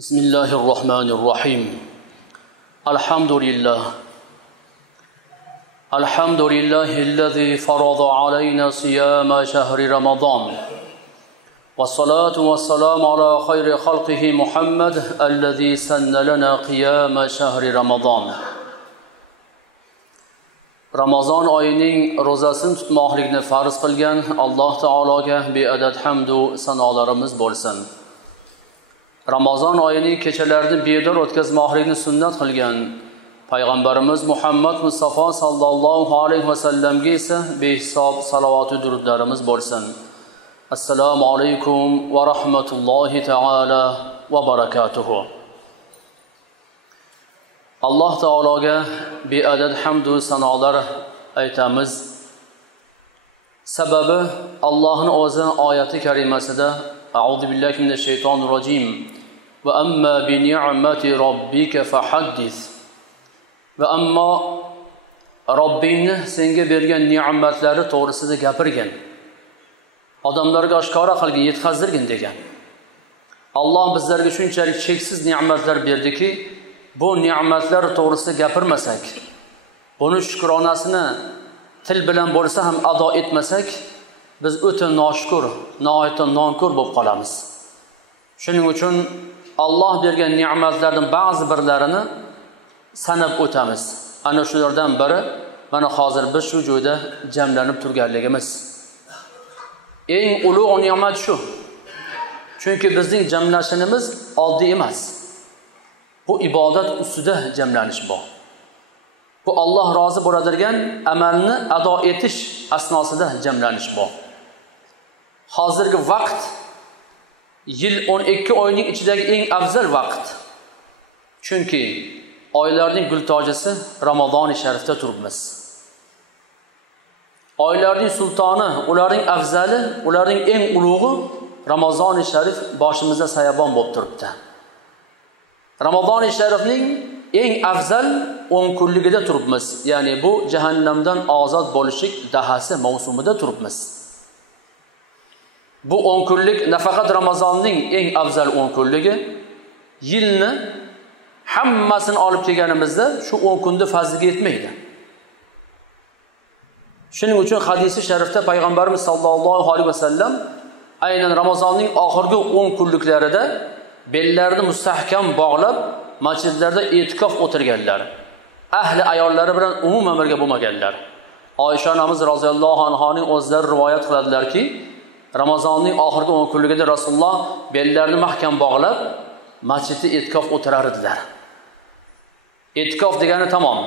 بسم الله الرحمن الرحيم الحمد لله الذي فرض علينا صيام شهر رمضان والصلاة والسلام على خير خلقه محمد الذي سن لنا قيام شهر رمضان Ramazon oyining ro'zasini tutmoqlikni farz qilgan Alloh taologa beadad hamd va sanolarimiz bo'lsin. Ramazon oyining kechalarini bedor o'tkazmoqlikni sunnat qilgan payg'ambarimiz Muhammad Mustafa sallallohu alayhi va sallamga esa behisob salovat va durudlarimiz bo'lsin. Assalomu alaykum va rahmatullohi taala va barakatuh. Alloh taologa beadad hamd va sanolar aytamiz. Sababi Allohning o'zi oyati karimasida A'udhu billahi minash shaytonir rojim va amma bi ni'mati robbika fahaddis va ammo Robbingni senga bergan ne'matlari to'g'risida gapirgin. Odamlarga oshkora qilgin, yetkazdirgin degan. Alloh bizlarga shunchalik cheksiz ne'matlar berdiki, bu ne'matlar to'g'risida gapirmasak, buni shukronasini til bilan bo'lsa ham ado etmasak, biz o'ta noshukr, noyatda nonkor bo'lib qolamiz. Shuning uchun Alloh bergan ne'matlarning ba'zi birlarini sanab o'tamiz. Ana shulardan biri mana hozir biz shu joyda jamlanib turganligimiz. Eng ulug' ne'mat shu. Chunki bizning jamlanishimiz oddiy emas. Bu ibodat ustida jamlanish bu. Bu Alloh rozi bo'ladigan amalni ado etish asnosida jamlanish bu. Hozirgi vaqt yil 12 oyning ichidagi eng afzal vaqt. Chunki oylarning gultojisi Ramazon sharifda turibmiz. Oylarning sultoni, ularning afzali, ularning eng ulug'i Ramazon sharif boshimizda sayabon bo'lib turibdi. Ramazon sharifning eng afzal 10 kunligida turibmiz. Ya'ni bu jahannamdan ozod bo'lishlik dahasi mavsumida turibmiz. Bu 10 kunlik nafaqat Ramazonning eng afzal 10 kunligi, yilni hammasini olib kelganimizda shu 10 kunda fazliga yetmaydi. Shuning uchun hadisi sharifda payg'ambarimiz sallallohu alayhi vasallam aynan Ramazonning oxirgi 10 kunliklarida bellarini mustahkam bog'lab masjidlarda e'tikof o'tirganlar. Ahli ayollari bilan umuman birga bo'lmaganlar. Oysha onamiz roziyallohu anhoning o'zlari rivoyat qiladilarki, Ramazonning oxirgi 10 kunligida Rasululloh bellarini mahkam bog'lab masjidda e'tikof o'tirar edilar. E'tikof degani tamom,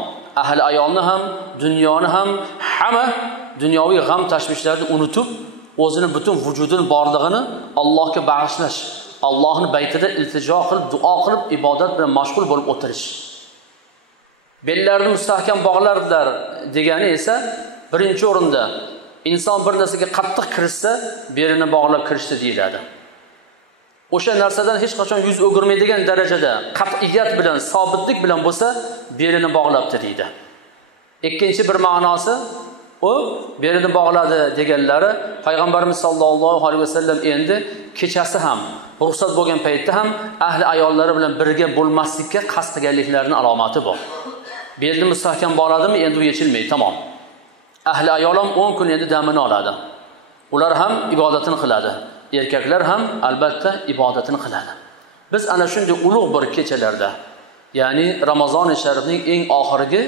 ahli ayolni ham, dunyoni ham, hamma dunyoviy g'am tashvishlarni unutib, o'zining butun vujudini borlig'ini Allohga bag'ishlash, Allohning baytida iltijo qilib, duo qilib, ibodat bilan mashg'ul bo'lib o'tirish. Bellarini mustahkam bog'lardilar degani esa birinchi o'rinda inson bir narsaga qattiq kirishsa, belini bog'lab kirishdi deyiladi. O'sha narsadan hech qachon yuz o'girmaydigan darajada qat'iyat bilan, sobitlik bilan bo'lsa, belini bog'labdi deydi. Ikkinchi bir ma'nosi u belini bog'ladi deganlari payg'ambarimiz sollallohu alayhi vasallam endi kechasi ham, ruxsat bo'lgan paytda ham ahli ayollari bilan birga bo'lmaslikka qasd qilganliklarining alomati bu. Belni mustahkam bog'ladimi, endi u yechilmaydi, tamom. Ahli ayol ham 10 kun endi damini oladi. Ular ham ibodatini qiladi. Erkaklar ham albatta ibodatini qiladi. Biz ana shunday ulug' bir kechalarda, ya'ni Ramazon sharifning eng oxirgi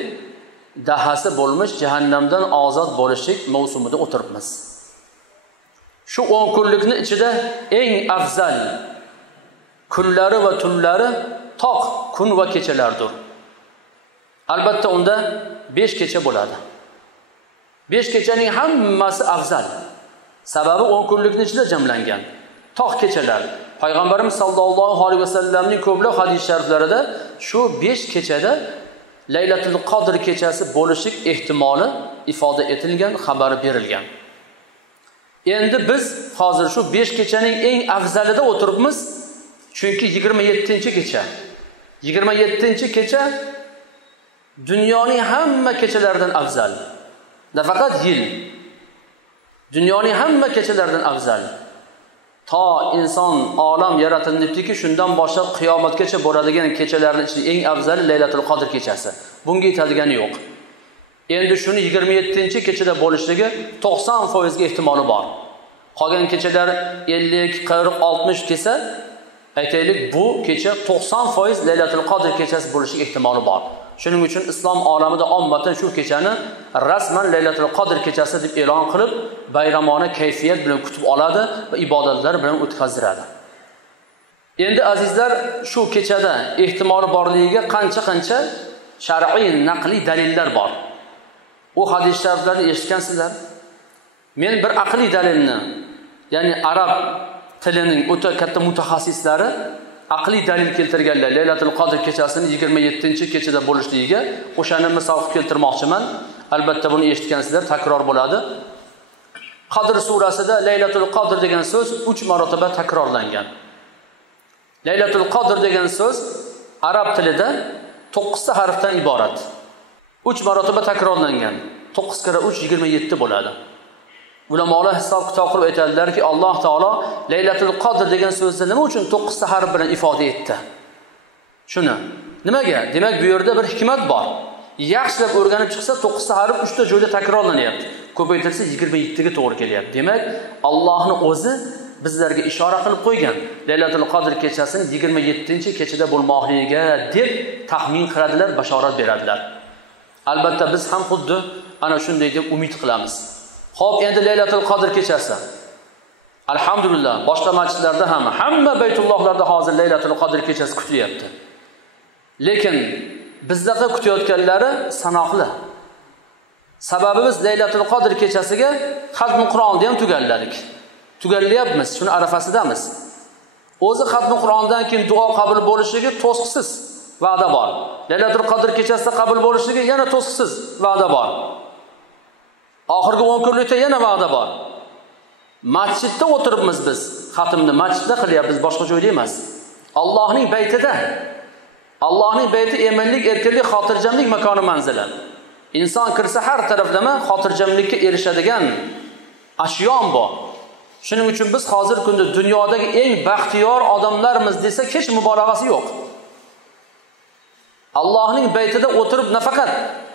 dahasi bo'lmish jahannamdan ozod bo'lishlik mavsumida o'tiribmiz. Shu 10 kunlikning ichida eng afzal kunlari va tunlari toq kun va kechalardir. Albatta unda 5 kecha bo'ladi. 5 kechaning hammasi afzal. Sababi 10 kunlikning ichida jamlangan. Toq kechalar. Payg'ambarimiz sallallohu alayhi vasallamning ko'plab hadis shariflarida shu 5 kechada Laylatul Qadr kechasi bo'lishlik ehtimoli ifoda etilgan, xabari berilgan. Endi biz hozir shu 5 kechaning eng afzalida o'tiribmiz. Chunki 27-kecha. 27-kecha dunyoning hamma kechalaridan afzal. Nafaqat yil. Dunyoning hamma kechalaridan afzal. to inson olam yaratilibdiki, shundan boshlab qiyomatgacha bo'ladigan kechalarning ichida eng afzali Laylatul Qadr kechasi. Bunga yetadigani yo'q. Endi shuni 27-kechada bo'lishligi 90% ga ehtimoli bor. Qolgan kechalar 50, 40, 60 desa, aytaylik bu kecha 90% Laylatul Qadr kechasi bo'lishiga ehtimoli bor. Shuning uchun islom olamida ommatan shu kechani rasman Laylatul Qadr kechasi deb e'lon qilib, bayramona kayfiyat bilan kutib oladi va ibodatlar bilan o'tkazdiradi. Endi azizlar, shu kechada ehtimoli borligiga qancha shar'iy naqliy dalillar bor. U hadis shariflarni eshitgansizlar. Men bir aqliy dalilni, ya'ni arab tilining o'ta katta mutaxassislari aqliy dalil keltirganlar Laylatul Qadr kechasini 27-kechada bo'lishligiga o'shani misol keltirmoqchiman. Albatta buni eshitgansizlar, takror bo'ladi. Qadr surasida Laylatul Qadr degan so'z 3 marotaba takrorlangan. Laylatul Qadr degan so'z arab tilida 9 ta harfdan iborat. 3 marotaba takrorlangan. 9 kira 3 27 bo'ladi. Ulamolar hisob-kitob qilib aytadilarki, Alloh taolo Laylatul Qadr degan so'zni nima uchun 9 ta harf bilan ifoda etdi? Shuni. Nimaga? Demak, bu yerda bir hikmat bor. Yaxshilab o'rganib chiqsa 9 ta harf 3 ta joyda takrorlanyapti. Ko'paytirsa 27 ga to'g'ri kelyapti. Demak, Allohning o'zi bizlarga ishora qilib qo'ygan. Laylatul Qadr kechasini 27-kechada bo'lmoqligiga deb taxmin qiladilar, bashorat beradilar. Albatta biz ham xuddi ana shunday deb umid qilamiz. Xo'p, endi Laylatul Qadr kechasi. Alhamdulillah, boshqa masjidlarda hamma Baytullohlarda hozir Laylatul Qadr kechasi kutilyapti. Lekin bizlarda kutayotganlari sanoqli. Sababi biz Laylatul Qadr kechasiga xatm Qur'onni ham tugalladik. Tugallayapmiz, shuni arafasidamiz. O'zi xatm Qur'ondan keyin duo qabul bo'lishiga to'siqsiz va'da bor. Laylatul Qadr kechasida qabul bo'lishiga yana to'siqsiz va'da bor. Oxirgi 10 kunlikda yana va'da bor. Masjidda o'tiribmiz biz. Xatmni masjidda qilyapmiz, boshqa joyda emas. Allohning baytida. Allohning bayti eminlik, erkinlik, xotirjamlik makoni manzili. Inson kirsa har taraflama xotirjamlikka erishadigan ashyon bor. Shuning uchun biz hozir kunda dunyodagi eng baxtiyor odamlarmiz desak hech mubolag'asi yo'q. Allohning baytida o'tirib nafaqat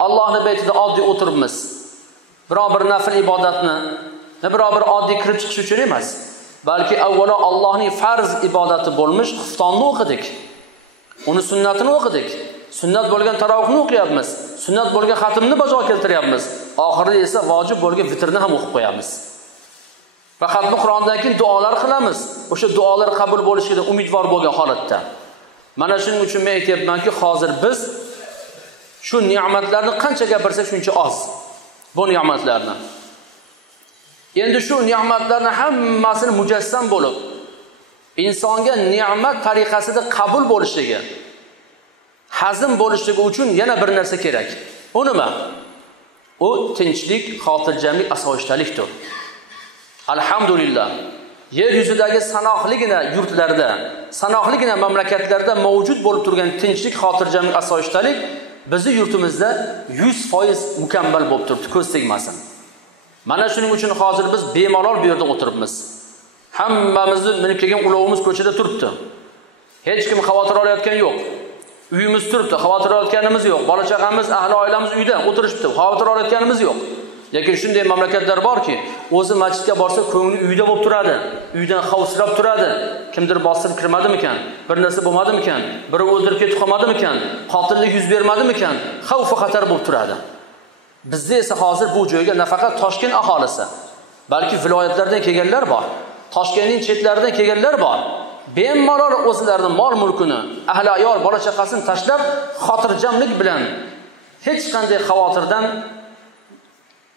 Allohning baytida oddiy o'tiribmiz. Biror bir nafil ibodatni, biror bir oddiy kirib chiqish uchun emas, balki avvalo Allohning farz ibodati bo'lmish xuftonni o'qidik. Uni sunnatini o'qidik. Sunnat bo'lgan tarovihni o'qiyapmiz. Sunnat bo'lgan xatmni bajo keltiryapmiz. Oxirida esa vojib bo'lgan vitrni ham o'qib qo'yamiz. Va xatmi Qur'ondan keyin duolar qilamiz. O'sha duolar qabul bo'lishiga umidvor bo'lgan holatda. Mana shuning uchun men aytayapmanki, hozir biz shu ne'matlarni qancha gapirsak shuncha oz. Bu ne'matlarni. Endi shu ne'matlarning hammasini mujassam bo'lib, insonga ne'mat tariqasida qabul bo'lishiga, hazm bo'lishligi uchun yana bir narsa kerak. U nima? U tinchlik, xotirjamlik, asoyishtalikdir. Alhamdulillah. Yer yuzidagi sanoqligina yurtlarda, sanoqligina mamlakatlarda mavjud bo'lib turgan tinchlik, xotirjamlik, asoyishtalik bizning yurtimizda 100% mukammal bo'lib turibdi, ko'z tegmasin. Mana shuning uchun hozir biz bemalol bu yerda o'tiribmiz. Hammamizni minib kelgan ulovimiz ko'chada turibdi. Hech kim xavotir olayotgan yo'q. Uyimiz turibdi, xavotir olayotganimiz yo'q. Bola chaqamiz, ahli oilamiz uyda o'tirishibdi, xavotir olayotganimiz yo'q. Lekin shunday mamlakatlar borki, o'zi masjidga borsa ko'ngli uyda bo'lib turadi. Uydan xavfsirab turadi. Kimdir bostirib kirmadimikan? Bir narsa bo'lmadimikan? Biri o'ldirib ketib qolmadimikan? Qotillik yuz bermadimikan? Xavf va xatar bo'lib turadi. Bizda esa hozir bu joyga nafaqat Toshkent aholisi, balki viloyatlardan kelganlar bor. Toshkentning chetlaridan kelganlar bor. Bemalol o'zlarining mol-mulkini, ahli ayol, bola chaqasini tashlab, xotirjamlik bilan hech qanday xavotirdan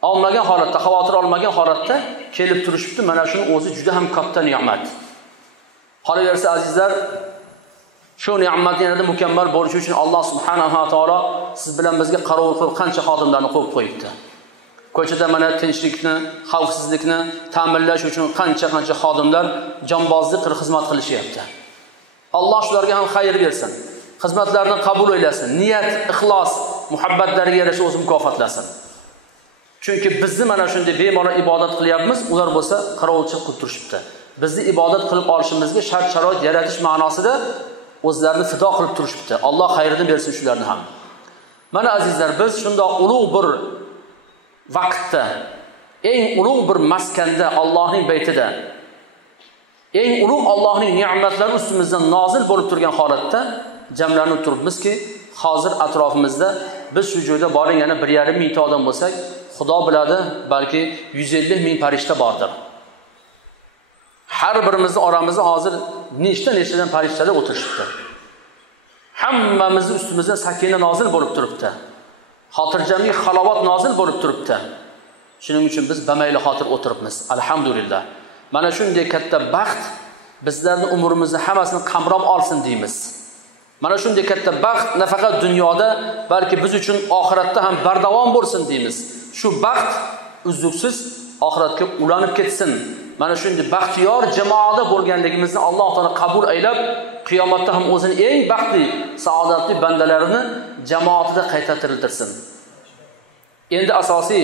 olmagan holatda, xavotir olmagan holatda kelib turishibdi. Mana shuni o'zi juda ham katta ne'mat. Qolaversa azizlar, shu ne'matni yanada mukammal bo'lishi uchun Alloh subhanahu va taolo siz bilan bizga qarovul qilib qancha xodimlarni qo'yib qo'yibdi. Ko'chada mana tinchlikni, xavfsizlikni ta'minlash uchun qancha xodimlar jonbozlik qilib xizmat qilishyapti. Alloh shularga ham xayr bersin. Xizmatlarini qabul aylasin. Niyat, ixlos, muhabbatlariga yarasha o'zi mukofotlasin. Chunki bizni mana shunday bemalol ibodat qilyapmiz, ular bo'lsa qarovulchilik qilib turishibdi. bizni ibodat qilib olishimizga shart-sharoit yaratish ma'nosida o'zlarini fido qilib turishibdi. Alloh xayrini bersin shularni ham. Mana azizlar, biz shundoq ulug' bir vaqtda, eng ulug' bir maskanda, Allohning baytida, eng ulug' Allohning ne'matlari ustimizdan nozil bo'lib turgan holatda jamlanib turibmizki, hozir atrofimizda biz shu joyda boring yana 1,5 ming odam bo'lsak, Xudo biladi, balki 150 ming farishta bordir. Har birimizni oramizda hozir nechtadan farishtalar o'tirishibdi. Hammamizning ustimizda sakina nozil bo'lib turibdi. Xotirjamlik, halovat nozil bo'lib turibdi. Shuning uchun biz bamayli xotir o'tiribmiz. Alhamdulillah. Mana shunday katta baxt bizlarning umrimizni hammasini qamrab olsin deymiz. Mana shunday katta baxt nafaqat dunyoda, balki biz uchun oxiratda ham bardavom bo'lsin deymiz. Shu baxt uzluksiz oxiratga ulanib ketsin. Mana shunday baxtiyor jamoada bo'lganligimizni Alloh taolo qabul aylab, qiyomatda ham o'zining eng baxtli, saodatli bandalarini jamoatida qayta tiriltirsin. Endi asosiy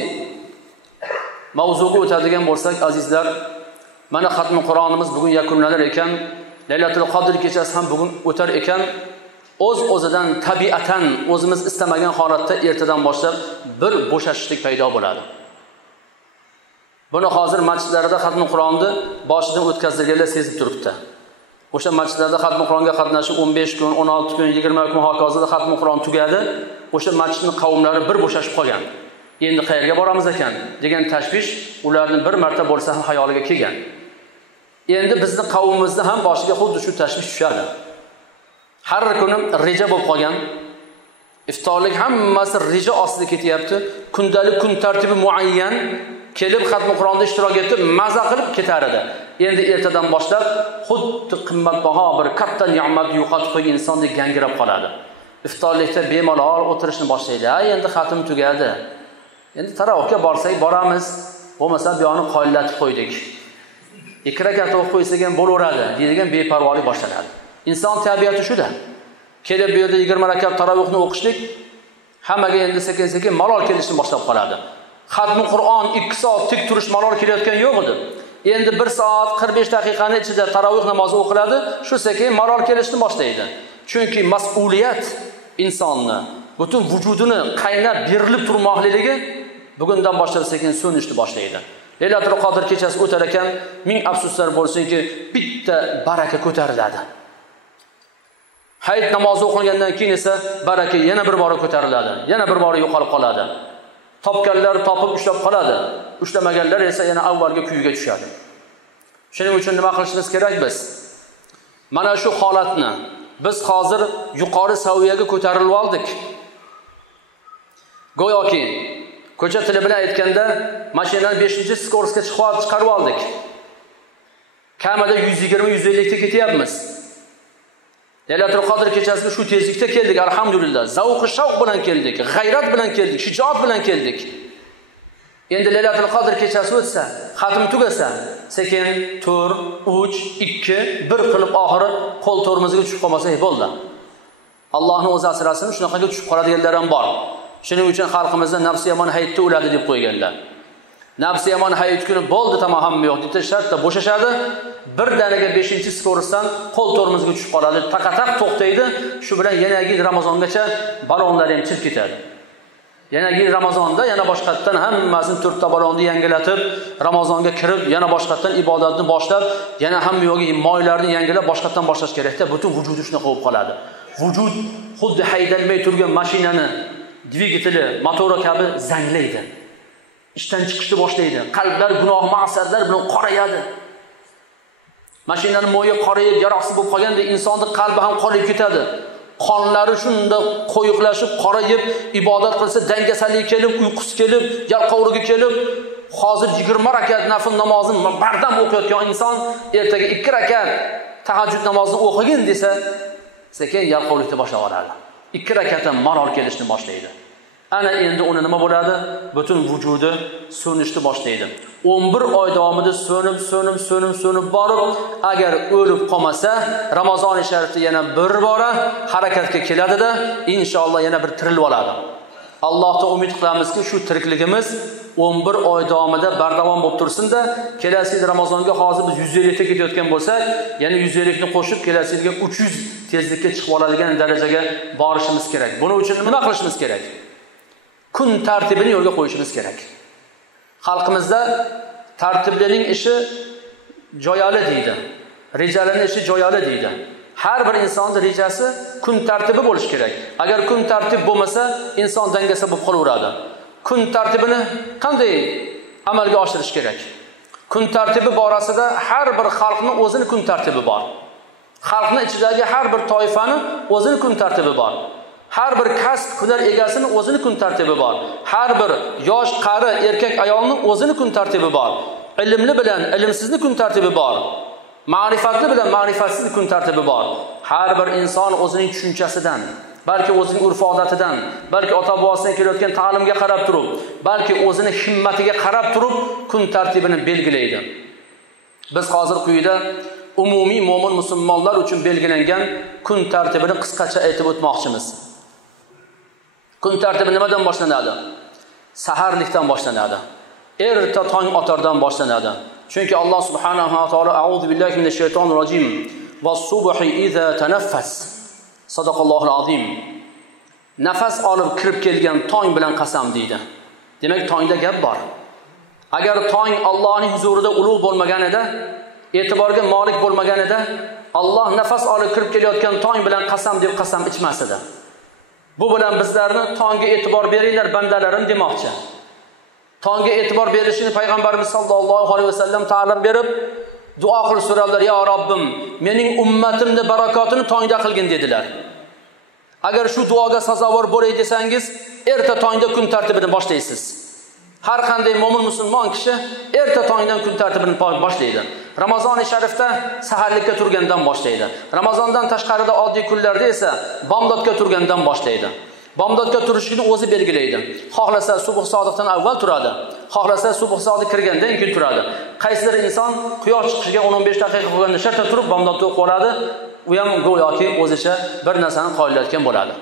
mavzuga o'tadigan bo'lsak, azizlar, mana xatmi Qur'onimiz bugun yakunlanar ekan, Laylatul Qadr kechasi ham bugun o'tar ekan, o'z-o'zidan tabiatan o'zimiz istamagan holatda ertadan boshlab bir bo'shashishlik paydo bo'ladi. Buni hozir masjidlarda xatmi Qur'onni boshidan o'tkazdirganlar sezib turibdi. O'sha masjidlarda xatmi Qur'onga qatnashib 15 kun, 16 kun, 20 kun hokazida xatmi Qur'on tugadi. O'sha masjidning qavmlari bir bo'shashib qolgan. Endi qayerga boramiz ekan degan tashvish ularning bir marta bo'lsa ham xayoliga kelgan. Endi bizning qavmimizda ham boshiga xuddi shu tashvish tushadi. Har kuni reja bo'lib qolgan. Iftorlik hammasi reja ostida ketyapti. Kundalik kun tartibi muayyan kelib xatmi Qur'onda ishtirok etib maza qilib ketar edi. Endi ertadan boshlab xuddi qimmatbaho bir katta ne'mat yo'qotib qo'ygan insondek gangirab qoladi. Iftorlikda bemalol o'tirishni boshlaydi. Endi xatm tugadi. Endi tarovihga borsak boramiz, bo'lmasa bu yoni qoyillatib qo'ydik. 2 rakat o'qib qo'ysak ham bo'laveradi deydigan beparvolik boshlanadi. Inson tabiati shuda. Kelib bu yerda 20 rakat tarovihni o'qishlik hammaga endi sekin-sekin malol kelishni boshlab qoladi. Xatmi Qur'on 2 soat tik turish malol kelayotgan yo'q edi. Endi 1 soat 45 daqiqani ichida tarovih namozi o'qiladi, shu sekin malol kelishni boshlaydi. Chunki mas'uliyat insonni butun vujudini qaynab berilib turmoqligi bugundan boshlab sekin so'nishni boshlaydi. Laylatul Qadr kechasi o'tar ekan, ming afsuslar bo'lsinki, bitta baraka ko'tariladi. Hayit namozi o'qilgandan keyin esa baraka yana bir bora ko'tariladi, yana bir bora yo'qolib qoladi. Topganlar topib ushlab qoladi, ushlamaganlar esa yana avvalgi kuyiga tushadi. Shuning uchun nima qilishimiz kerak biz? Mana shu holatni biz hozir yuqori saviyaga ko'tarilib oldik. Go'yoki ko'cha tili bilan aytganda mashinadan 5-skorsga chiqarib oldik. Kamida 120-150 ta ketyapmiz. Laylatul Qadr kechasiga shu tezlikda keldik, alhamdulillah. Zavq shavq bilan keldik, g'ayrat bilan keldik, shijoat bilan keldik. Endi Laylatul Qadr kechasi o'tsa, xatm tugasa, sekin 4, 3, 2, 1 qilib oxiri qo'l to'rmizga tushib qolmasa bo'ldi. Allohning o'zi asrasin, shunaqaga tushib qoladiganlar ham bor. Shuning uchun xalqimizda nafsi yomon hayitda o'ladi deb qo'yganlar. Nafsi yomon hayit kuni bo'ldi, tamom hamma yo'q deb shartda bo'shashadi. Bir danaga 5-skorsdan qo'l to'rmizga tushib qoladi, taqataq to'xtaydi. Shu bilan yana yil Ramazongacha balonlar ham chirib ketadi. Yana yil Ramazonda yana boshqatdan hammasini 4 ta balonni yangilatib, Ramazonga kirib, yana boshqatdan ibodatni boshlab, yana hamma yo'g'i moylarni yangilab boshqatdan boshlash kerakda, butun vujudi shunaqa bo'lib qoladi. Vujud xuddi haydalmay turgan mashinani dvigateli, motori kabi zanglaydi. Ishdan chiqishni boshlaydi. Qalblar gunoh ma'siyatlar bilan qorayadi. Mashinaning moyi qorayib, yaroqsiz bo'lib qolganda insonning qalbi ham qorayib ketadi. Qonlari shunda qo'yiqlashib, qorayib, ibodat qilsa dangasalik kelib, uyqusi kelib, yalqovligi kelib, hozir 20 rakat nafl namozini bardam o'qiyotgan inson ertaga 2 rakat tahajjud namozini o'qigin desa, sekin yalqovlikni boshlab oladi. 2 rakatdan malol kelishni boshlaydi. Ana endi uni nima bo'ladi? Butun vujudi so'nishni boshlaydi. 11 oy davomida so'nib borib, agar o'lib qolmasa, Ramazon-i sharifda yana bir bora harakatga keladi-da, inshaalloh yana bir tirilib oladi. Allohdan umid qilamizki, shu tirikligimiz 11 oy davomida bardavom bo'lib tursin-da, kelasi yil Ramazonga hozir biz 150 ta ketayotgan bo'lsak, ya'ni 150 ni qo'shib kelasi yilga 300 tezlikka chiqib oladigan darajaga borishimiz kerak. Buning uchun nima qilishimiz kerak? Kun tartibini yo'lga qo'yishimiz kerak. Xalqimizda tartiblining ishi joyali deydi. Rejalining ishi joyali deydi. Har bir insonning rejasi kun tartibi bo'lishi kerak. Agar kun tartib bo'lmasa, inson dangasa bo'lib qolaveradi. Kun tartibini qanday amalga oshirish kerak? Kun tartibi borasida har bir xalqning o'zining kun tartibi bor. Xalqning ichidagi har bir toifaning o'zining kun tartibi bor. Har bir kasb hunar egasining o'zining kun tartibi bor. Har bir yosh, qari, erkak, ayolning o'zining kun tartibi bor. Ilmli bilan ilmsizning kun tartibi bor. Ma'rifatli bilan ma'rifatsiz kun tartibi bor. Har bir inson o'zining tushunchasidan, balki o'zining urf-odatidan, balki ota-bobosidan kelayotgan ta'limga qarab turib, balki o'zining himmatiga qarab turib kun tartibini belgilaydi. Biz hozir quyida umumiy mo'min musulmonlar uchun belgilangan kun tartibini qisqacha aytib o'tmoqchimiz. Kun tartibi nimadan boshlanadi? Saharlikdan boshlanadi. Erta tong otardan boshlanadi. Chunki Alloh subhanahu va taolo a'udhu billahi minash shaytonir rojim was-subhi iza tanaffas. Sadaqallohul azim. Nafas olib kirib kelgan tong bilan qasam deydi. Demak, tongda gap bor. Agar tong Allohning huzurida ulug' bo'lmaganida, e'tiborga molik bo'lmaganida, Alloh nafas olib kirib kelayotgan tong bilan qasam deb qasam ichmas edi. Bu bilan bizlarni tongga e'tibor beringlar bandalarim demoqchi. Tongga e'tibor berishini payg'ambarimiz sollallohu alayhi vasallam ta'lim berib, duo qilib so'radilar: "Ya Robbim, mening ummatimni barakotini tongda qilgin" dedilar. Agar shu duoga sazovor bo'lay desangiz, erta tongda kun tartibini boshlaysiz. Har qanday mo'min musulmon kishi erta tongdan kun tartibini boshlaydi. Ramazon-i sharifda saharlikka turgandan boshlaydi. Ramazondan tashqarida oddiy kunlarda esa bomdodga turgandan boshlaydi. Bomdodga turishini o'zi belgilaydi. Xohlasa subh sodiqdan avval turadi, xohlasa subh sodiq kirgandan keyin turadi. Qaysidir inson quyosh chiqishiga 10-15 daqiqa qolganda shartta turib bomdodda o'qib oladi, u ham go'yoki o'zicha bir narsani qoyillatgan bo'ladi.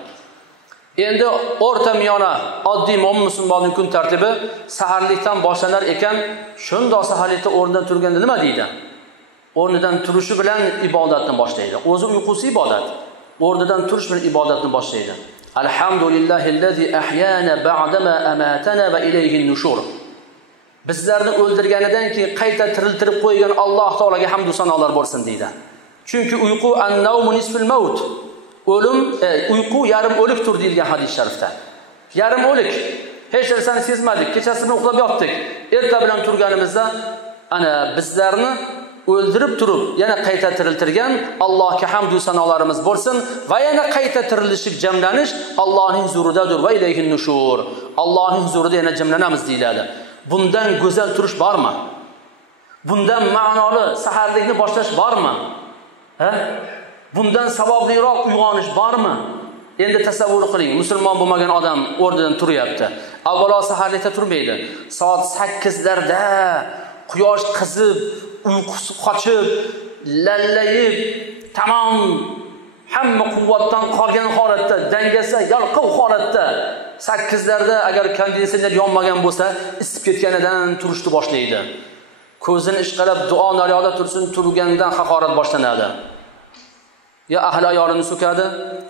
Endi o'rta miyona oddiy mo'min musulmonning kun tartibi saharlikdan boshlanar ekan, shundoq saharlikda o'rnidan turganda nima deydi? O'rnidan turishi bilan ibodatni boshlaydi. O'zi uyqusi ibodat. O'rnidan turish bilan ibodatni boshlaydi. Alhamdulillahillazi ahyana ba'dama amatana va ilayhin nushur. Bizlarni o'ldirganidan keyin qayta tiriltirib qo'ygan Alloh taolaga hamd va sanolar bo'lsin deydi. Chunki uyqu an-nawmu nisful maut. O'lim, uyqu yarim o'likdir deyilgan hadis sharifda. Yarim o'lik. Hech narsani sezmadik, kechasini uxlab yotdik. Erta bilan turganimizda ana bizlarni o'ldirib turib, yana qayta tiriltirgan Allohga hamd va sanolarimiz bo'lsin va yana qayta tirilishib jamlanish Allohning huzuridadir va ilayhin nushur. Allohning huzurida yana jamlanamiz deyiladi. Bundan go'zal turish bormi? Bundan ma'noli saharlikni boshlash bormi? Bundan savobliroq uyg'onish bormi? Endi tasavvur qiling, musulmon bo'lmagan odam o'rnidan turyapti. Avvalo saharlikda turmaydi. Soat 8 larda quyosh qizib, uyqusi qochib, lallayib, tamom hamma quvvatdan qolgan holatda, dangasa, yalqov holatda 8 larda agar konditsioner yonmagan bo'lsa, isib ketganidan turishni boshlaydi. Ko'zini ishqalab duo naryoda tursin, turgandan haqorat boshlanadi. Ya ahli ayolini so'kadi,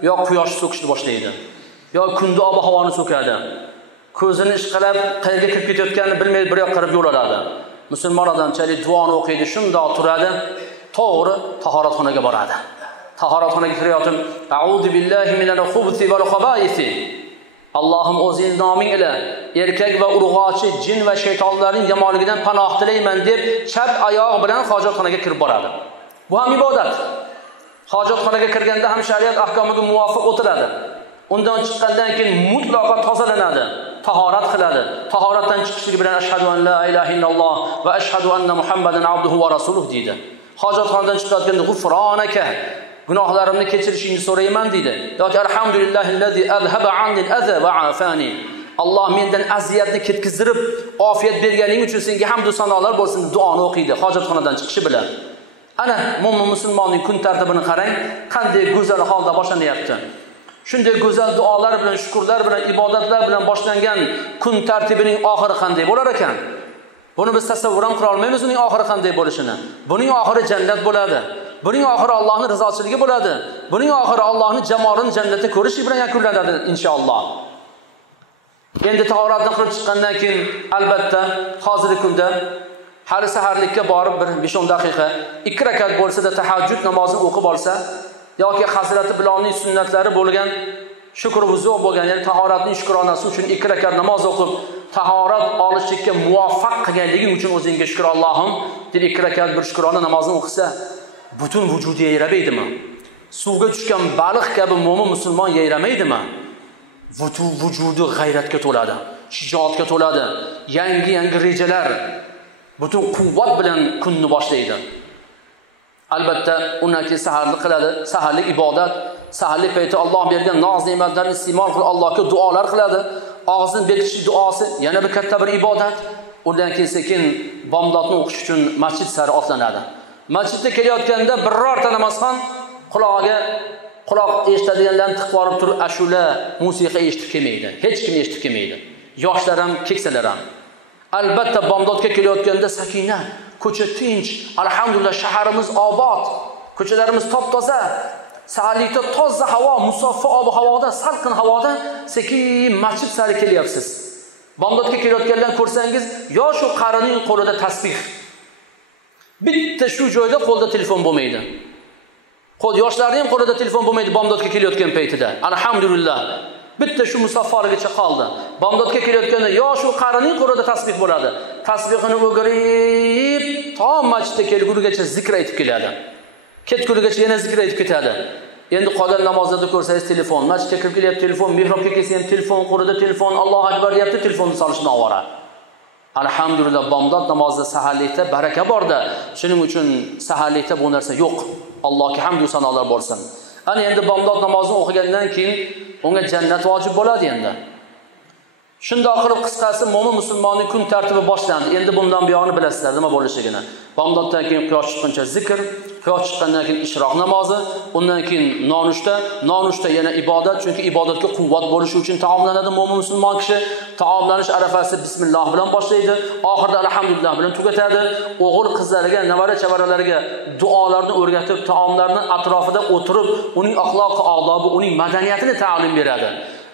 yo quyosh so'kishni boshlaydi. Yo kunda ob-havoni so'kadi. Ko'zini ishqalab qayerga kirib ketayotganini bilmay bir yoqqa qarab yo'l oladi. Musulmon odamchalik duoni o'qiydi, shundoq turadi, to'g'ri tahoratxonaga boradi. Tahoratxonaga kirayotib, a'udhu billahi minal xubuthi val khaba'isi. Allohim o'zing noming bilan erkak va urg'ochi jin va shaytonlarning yomonligidan panoh tilayman deb chap oyoq bilan hojatxonaga kirib boradi. Bu ham ibodat. Hojatxonaga kirganda ham shariat ahkomiga muvofiq o'tiladi. Undan chiqqandan keyin mutlaqo tozalanadi, tahorat qiladi. Tahoratdan chiqishligi bilan ashhadu an la ilaha illalloh va ashhadu anna Muhammadan abduhu va rasuluh deydi. Hojatxonadan chiqayotganda g'ufronaka, gunohlarimni kechirishingni so'rayman deydi. Yoki alhamdulillahillazi azhaba anni al-adha va afani. Alloh mendan aziyatni ketkizdirib, ofiyat berganing uchun senga hamd va sanolar bo'lsin duoni o'qiydi hojatxonadan chiqishi bilan. Ana mo'min musulmonning kun tartibini qarang, qanday go'zal holda boshlanyapti. Shunday go'zal duolar bilan, shukrlar bilan, ibodatlar bilan boshlangan kun tartibining oxiri qanday bo'lar ekan? Buni biz tasavvur ham qila olmaymiz uning oxiri qanday bo'lishini. Buning oxiri jannat bo'ladi. Buning oxiri Allohning rizolchiligi bo'ladi. Buning oxiri Allohning jamolini jannatda ko'rish bilan yakunlanadi inshaalloh. Endi tahoratni qilib chiqqandan keyin albatta hozirgi kunda hali saharlikka borib bir 5-10 daqiqa 2 rakat bo'lsa-da tahajjud namozini o'qib olsa yoki Hazrati Bilolning sunnatlari bo'lgan shukr vuzu bo'lgan, ya'ni tahoratning shukronasi uchun 2 rakat namoz o'qib tahorat olishga muvaffaq qilganligi uchun o'zingga shukr Allohim deb 2 rakat bir shukrona namozini o'qisa butun vujudi yayramaydimi? Suvga tushgan baliq kabi mo'min musulmon yayramaydimi? Vujudi g'ayratga to'ladi, shijoatga to'ladi, yangi rejalar, butun quvvat bilan kunni boshlaydi. Albatta undan keyin saharlik qiladi, saharlik ibodat, saharlik payti Alloh bergan noz ne'matlarni iste'mol qilib Allohga duolar qiladi. Og'zini bekitish duosi yana bir katta bir ibodat. Undan keyin sekin bomdodni o'qish uchun masjid sari otlanadi. Masjidga kelayotganda birorta namozxon quloq eshitadiganlarni tiqib olib turib ashula, musiqa eshitib kelmaydi. Hech kim eshitib kelmaydi. Yoshlar ham, keksalar ham. Albatta bomdodga kelayotganda sakina, ko'cha tinch, alhamdulillah shaharimiz obod, ko'chalarimiz top-toza, saharlikda toza havo, musaffo ob-havoda, salqin havoda sekin masjid sari kelyapsiz. Bomdodga kelayotganlarni ko'rsangiz, yo shu qarining qo'lida tasbih. Bitta shu joyda qo'lda telefon bo'lmaydi. Yoshlarning ham qo'lida telefon bo'lmaydi bomdodga kelayotgan paytida. Alhamdulillah. Bitta shu musaffoligicha qoldi. Bomdodga kelayotganda yo shu qarining qo'lida tasbih bo'ladi. Tasbihini o'girib, tom masjidga kelgunigacha zikr aytib keladi. Ketgunigacha yana zikr aytib ketadi. Endi qolgan namozlarda ko'rsangiz telefon, masjidga kirib kelyapti telefon, mihrobga kelsa ham telefon, qo'lida telefon, Allohu akbar deyapti, telefonni solishni ovora. Alhamdulillah bomdod namozida saharlikda baraka borda. Shuning uchun saharlikda bu narsa yo'q. Allohga hamd va sanolar bo'lsin. Ana endi bomdod namozini o'qigandan keyin unga jannat vojib bo'ladi endi. Shundoq qilib qisqasi mo'min musulmonning kun tartibi boshlandi. Endi bundan buyog'ini bilasizlar nima bo'lishligini. Bomdoddan keyin quyosh chiqquncha zikr, quyosh chiqqandan keyin ishroq namozi, undan keyin nonushta yana ibodat, chunki ibodatga quvvat bo'lishi uchun taomlanadi mo'min musulmon kishi. Taomlanish arafasi bismillah bilan boshlaydi, oxirida alhamdulillah bilan tugatadi. O'g'il qizlariga, navara chavaralariga duolarni o'rgatib, taomlarning atrofida o'tirib, uning axloqi, odobi, uning madaniyatini ta'lim beradi.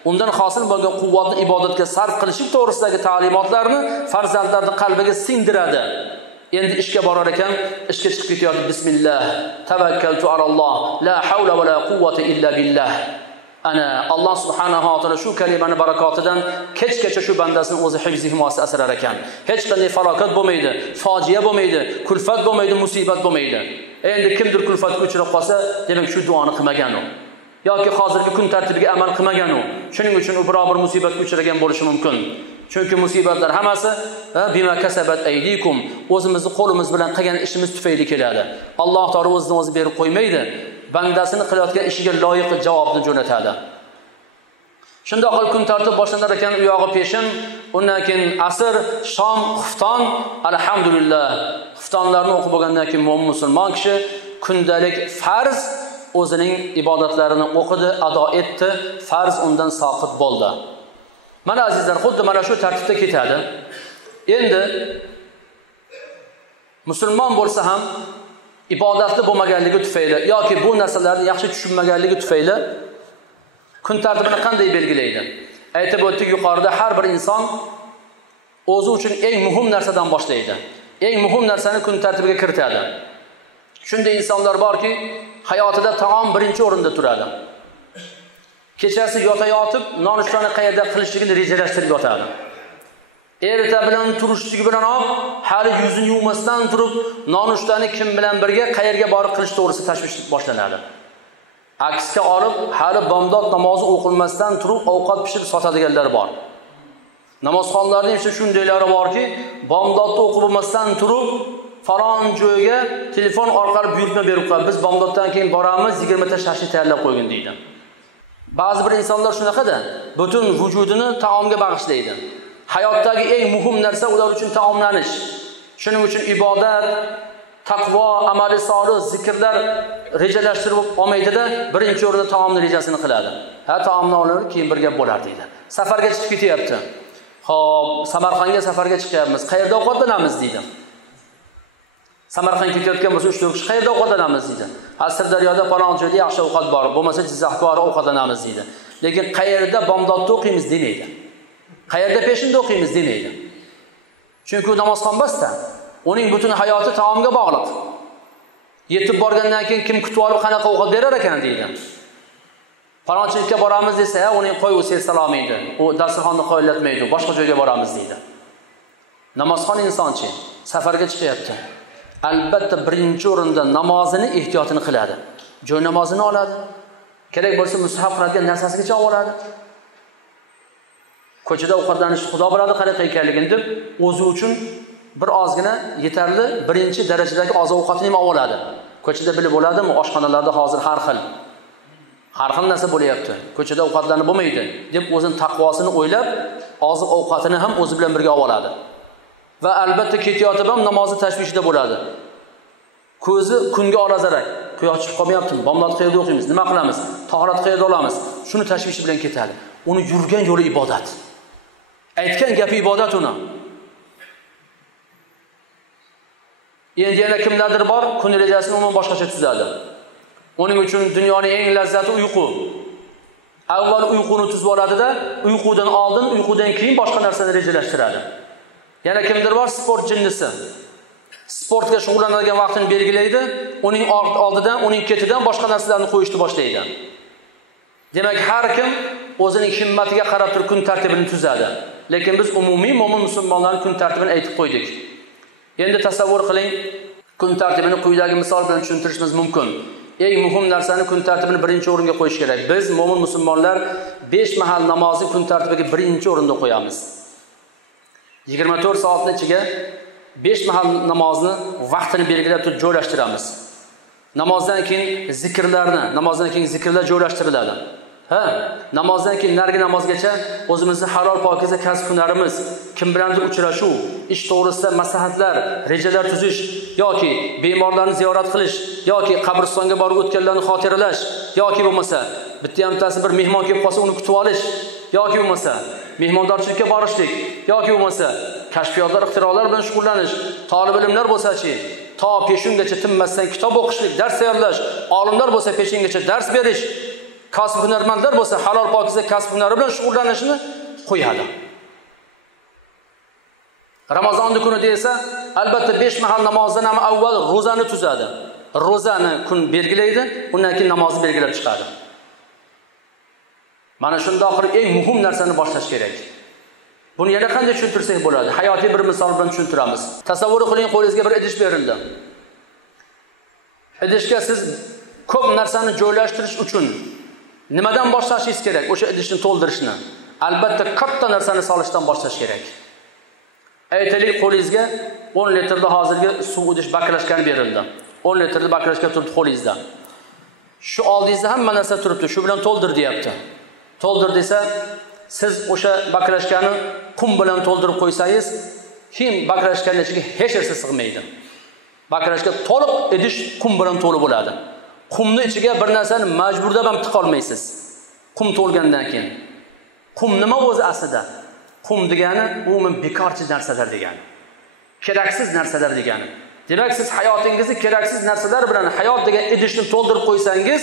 Undan hosil bo'lgan quvvatni ibodatga sarf qilishlik to'g'risidagi ta'limotlarni farzandlarning qalbiga singdiradi. Endi ishga borar ekan, ishga chiqib ketyapti. Bismillah, tavakkaltu alalloh, la havla va la quvvata illa billah. Ana Alloh subhanahu va taolo shu kalimani barakotidan kechgacha shu bandasini o'zi hifzi himoyasi asrar ekan. Hech qanday falokat bo'lmaydi, fojia bo'lmaydi, kulfat bo'lmaydi, musibat bo'lmaydi. Endi kimdir kulfatga uchrab qolsa, demak shu duoni qilmagan u. Yoki hozirgi kun tartibiga amal qilmagan u. Shuning uchun u biror bir musibatga uchragan bo'lishi mumkin. Chunki musibatlar hammasi bima kasabat aydikum, o'zimizning qo'limiz bilan qilgan ishimiz tufayli keladi. Alloh taolo o'zidan o'zi berib qo'ymaydi. Bandasini qilayotgan ishiga loyiq javobni jo'natadi. Shundoq qilib kun tartib boshlanar ekan, u yog'i peshin, undan keyin asr, shom, xufton, alhamdulillah. Xuftonlarni o'qib bo'lgandan keyin mo'min musulmon kishi kundalik farz o'zining ibodatlarini o'qidi, ado etdi, farz undan soqit bo'ldi. Mana azizlar, xuddi mana shu tartibda ketadi. Endi musulmon bo'lsa ham ibodatli bo'lmaganligi tufayli yoki bu narsalarni yaxshi tushunmaganligi tufayli kun tartibini qanday belgilaydi? Aytib o'tdik yuqorida, har bir inson o'zi uchun eng muhim narsadan boshlaydi. Eng muhim narsani kun tartibiga kiritadi. Shunday insonlar borki, hayotida taom birinchi o'rinda turadi. Kechasi yotayotib, nonushtani qayerda qilishligini rejalashtirib yotadi. Erta bilan turishligi bilan hali yuzini yuvmasdan turib, nonushtani kim bilan birga qayerga borib qilish to'g'risida tashvish boshlanadi. Aksga olib, hali bomdod namozi o'qilmasdan turib, ovqat pishirib sotadiganlar bor. Namozxonlarning esa shundaylari borki, bomdodni o'qib bo'lmasdan turib, falon joyga telefon orqali buyurtma berib qo'yadi. Biz bomdoddan keyin boramiz, 20 ta shashlik tayyorlab qo'ygin deydi. Ba'zi bir insonlar shunaqada, butun vujudini taomga bag'ishlaydi. Hayotdagi eng muhim narsa ular uchun taomlanish. Shuning uchun ibodat, taqvo, amali solih, zikrlar rejalashtirib olmaydi-da, birinchi o'rinda taomni rejasini qiladi. Ha, taomni olib keyin bir gap bo'lar deydi. Safarga chiqib ketyapti. Xo'p, Samarqandga safarga chiqyapmiz. Qayerda ovqatlanamiz deydi. Samarqandga ketayotgan bo'lsa 3-4 kishi qayerda ovqatlanamiz deydi. Sirdaryoda falon joyda yaxshi ovqat bor, bo'lmasa Jizzaxga ovqatlanamiz deydi. Lekin qayerda bomdodda o'qiymiz demaydi. Qayerda peshinda o'qiymiz demaydi. Chunki u namozxon emasda. Uning butun hayoti taomga bog'liq. Yetib borgandan keyin kim kutib olib qanaqa ovqat berar ekan deydi. Falonchilikka boramiz desa, uning qo'y o'sir salomiydi. U dasturxonni qo'yillatmaydi, boshqa joyga boramiz deydi. Namozxon insonchi, safarga chiqyapti. Albatta birinchi o'rinda namozini ehtiyotini qiladi. Joy namozini oladi. Kerak bo'lsa mustahab qiladigan narsasigacha oladi. Ko'chada ovqatlanish Xudo biladi qanaqa ekanligini deb o'zi uchun bir ozgina yetarli birinchi darajadagi oziq-ovqatni ham oladi. Ko'chada bilib bo'ladimi? Oshxonalarda hozir har xil narsa bo'layapti. Ko'chada ovqatlanib bo'lmaydi deb o'zining taqvosini o'ylab, oziq-ovqatini ham o'zi bilan birga oladi. Va albatta ketayotib ham namozni tashvishida bo'ladi. Ko'zi kunga olazarak, quyosh chiqib qolmayaptimi? Bomdod qayerda o'qiymiz? Nima qilamiz? Tahorat qayerda olamiz? Shuni tashvishi bilan ketadi. Uni yurgan yo'li ibodat. Aytgan gapi ibodat uni. Endi yana kimlardir bor, kun rejasini umuman boshqacha tuzadi. Uning uchun dunyoning eng lazzati uyqu. Avval uyquni tuzib oladi-da, uyqudan oldin, uyqudan keyin boshqa narsani rejalashtiradi. Yana kimdir bor, sport jinnisi. Sportga shug'ullanadigan vaqtini belgilaydi, uning oldidan, uning ketidan boshqa narsalarni qo'yishni boshlaydi. Demak, har kim o'zining himmatiga qarab turib kun tartibini tuzadi. Lekin biz umumiy mo'min musulmonlarning kun tartibini aytib qo'ydik. Endi tasavvur qiling, kun tartibini quyidagi misol bilan tushuntirishimiz mumkin. Eng muhim narsani kun tartibini birinchi o'ringa qo'yish kerak. Biz mo'min musulmonlar 5 mahal namozni kun tartibiga birinchi o'rinda qo'yamiz. 24 soatning ichiga 5 mahal namozni vaqtini belgilab turib joylashtiramiz. Namozdan keyin zikrlar joylashtiriladi. Namozdan keyin nargi namozgacha o'zimizni halol pokiza kasb hunarimiz, kim bilandir uchrashuv, ish to'g'risida maslahatlar, rejalar tuzish yoki bemorlarni ziyorat qilish yoki qabristonga borib o'tganlarni xotiralash yoki bo'lmasa bitta hamtasi bir mehmon kelib qolsa uni kutib olish yoki bo'lmasa mehmondorchilikka borishlik yoki bo'lmasa kashfiyotlar, ixtirolar bilan shug'ullanish, talab ilmlar bo'lsa-chi, to peshungacha tinmasdan kitob o'qishlik, dars tayyorlash, olimlar bo'lsa peshingacha dars berish, kasb hunarmandlar bo'lsa halol pokiza kasb hunari bilan shug'ullanishni qo'yadi. Ramazon kunida esa albatta 5 mahal namozdan ham avval ro'zani tuzadi. Ro'zani kun belgilaydi, undan keyin namozni belgilab chiqadi. Mana shundoq qilib eng muhim narsani boshlash kerak. Buni yana qanday tushuntirsak bo'ladi? Hayotiy bir misol bilan tushuntiramiz. Tasavvur qiling, qo'lingizga bir idish berildi. Idishga siz ko'p narsani joylashtirish uchun nimadan boshlashingiz kerak? O'sha idishni to'ldirishni. Albatta katta narsani solishdan boshlash kerak. Aytaylik, qo'lingizga 10 litrda hozirgi suv idish baklashkan berildi. 10 litrli baklashka turibdi qo'lingizda. Shu oldingizda hamma narsa turibdi, shu bilan to'ldir deyapti. To'ldir desa, siz o'sha baklashkani qum bilan to'ldirib qo'ysangiz, kim baklashkanning ichiga hech narsa sig'maydi. Baklashka to'liq idish qum bilan to'lib bo'ladi. Qumni ichiga bir narsani majburlab ham tiqa olmaysiz. Qum to'lgandan keyin. Qum nima o'zi aslida? Qum degani umuman bekorchi narsalar degani. Keraksiz narsalar degani. Demak, siz hayotingizni keraksiz narsalar bilan hayot degan idishni to'ldirib qo'ysangiz,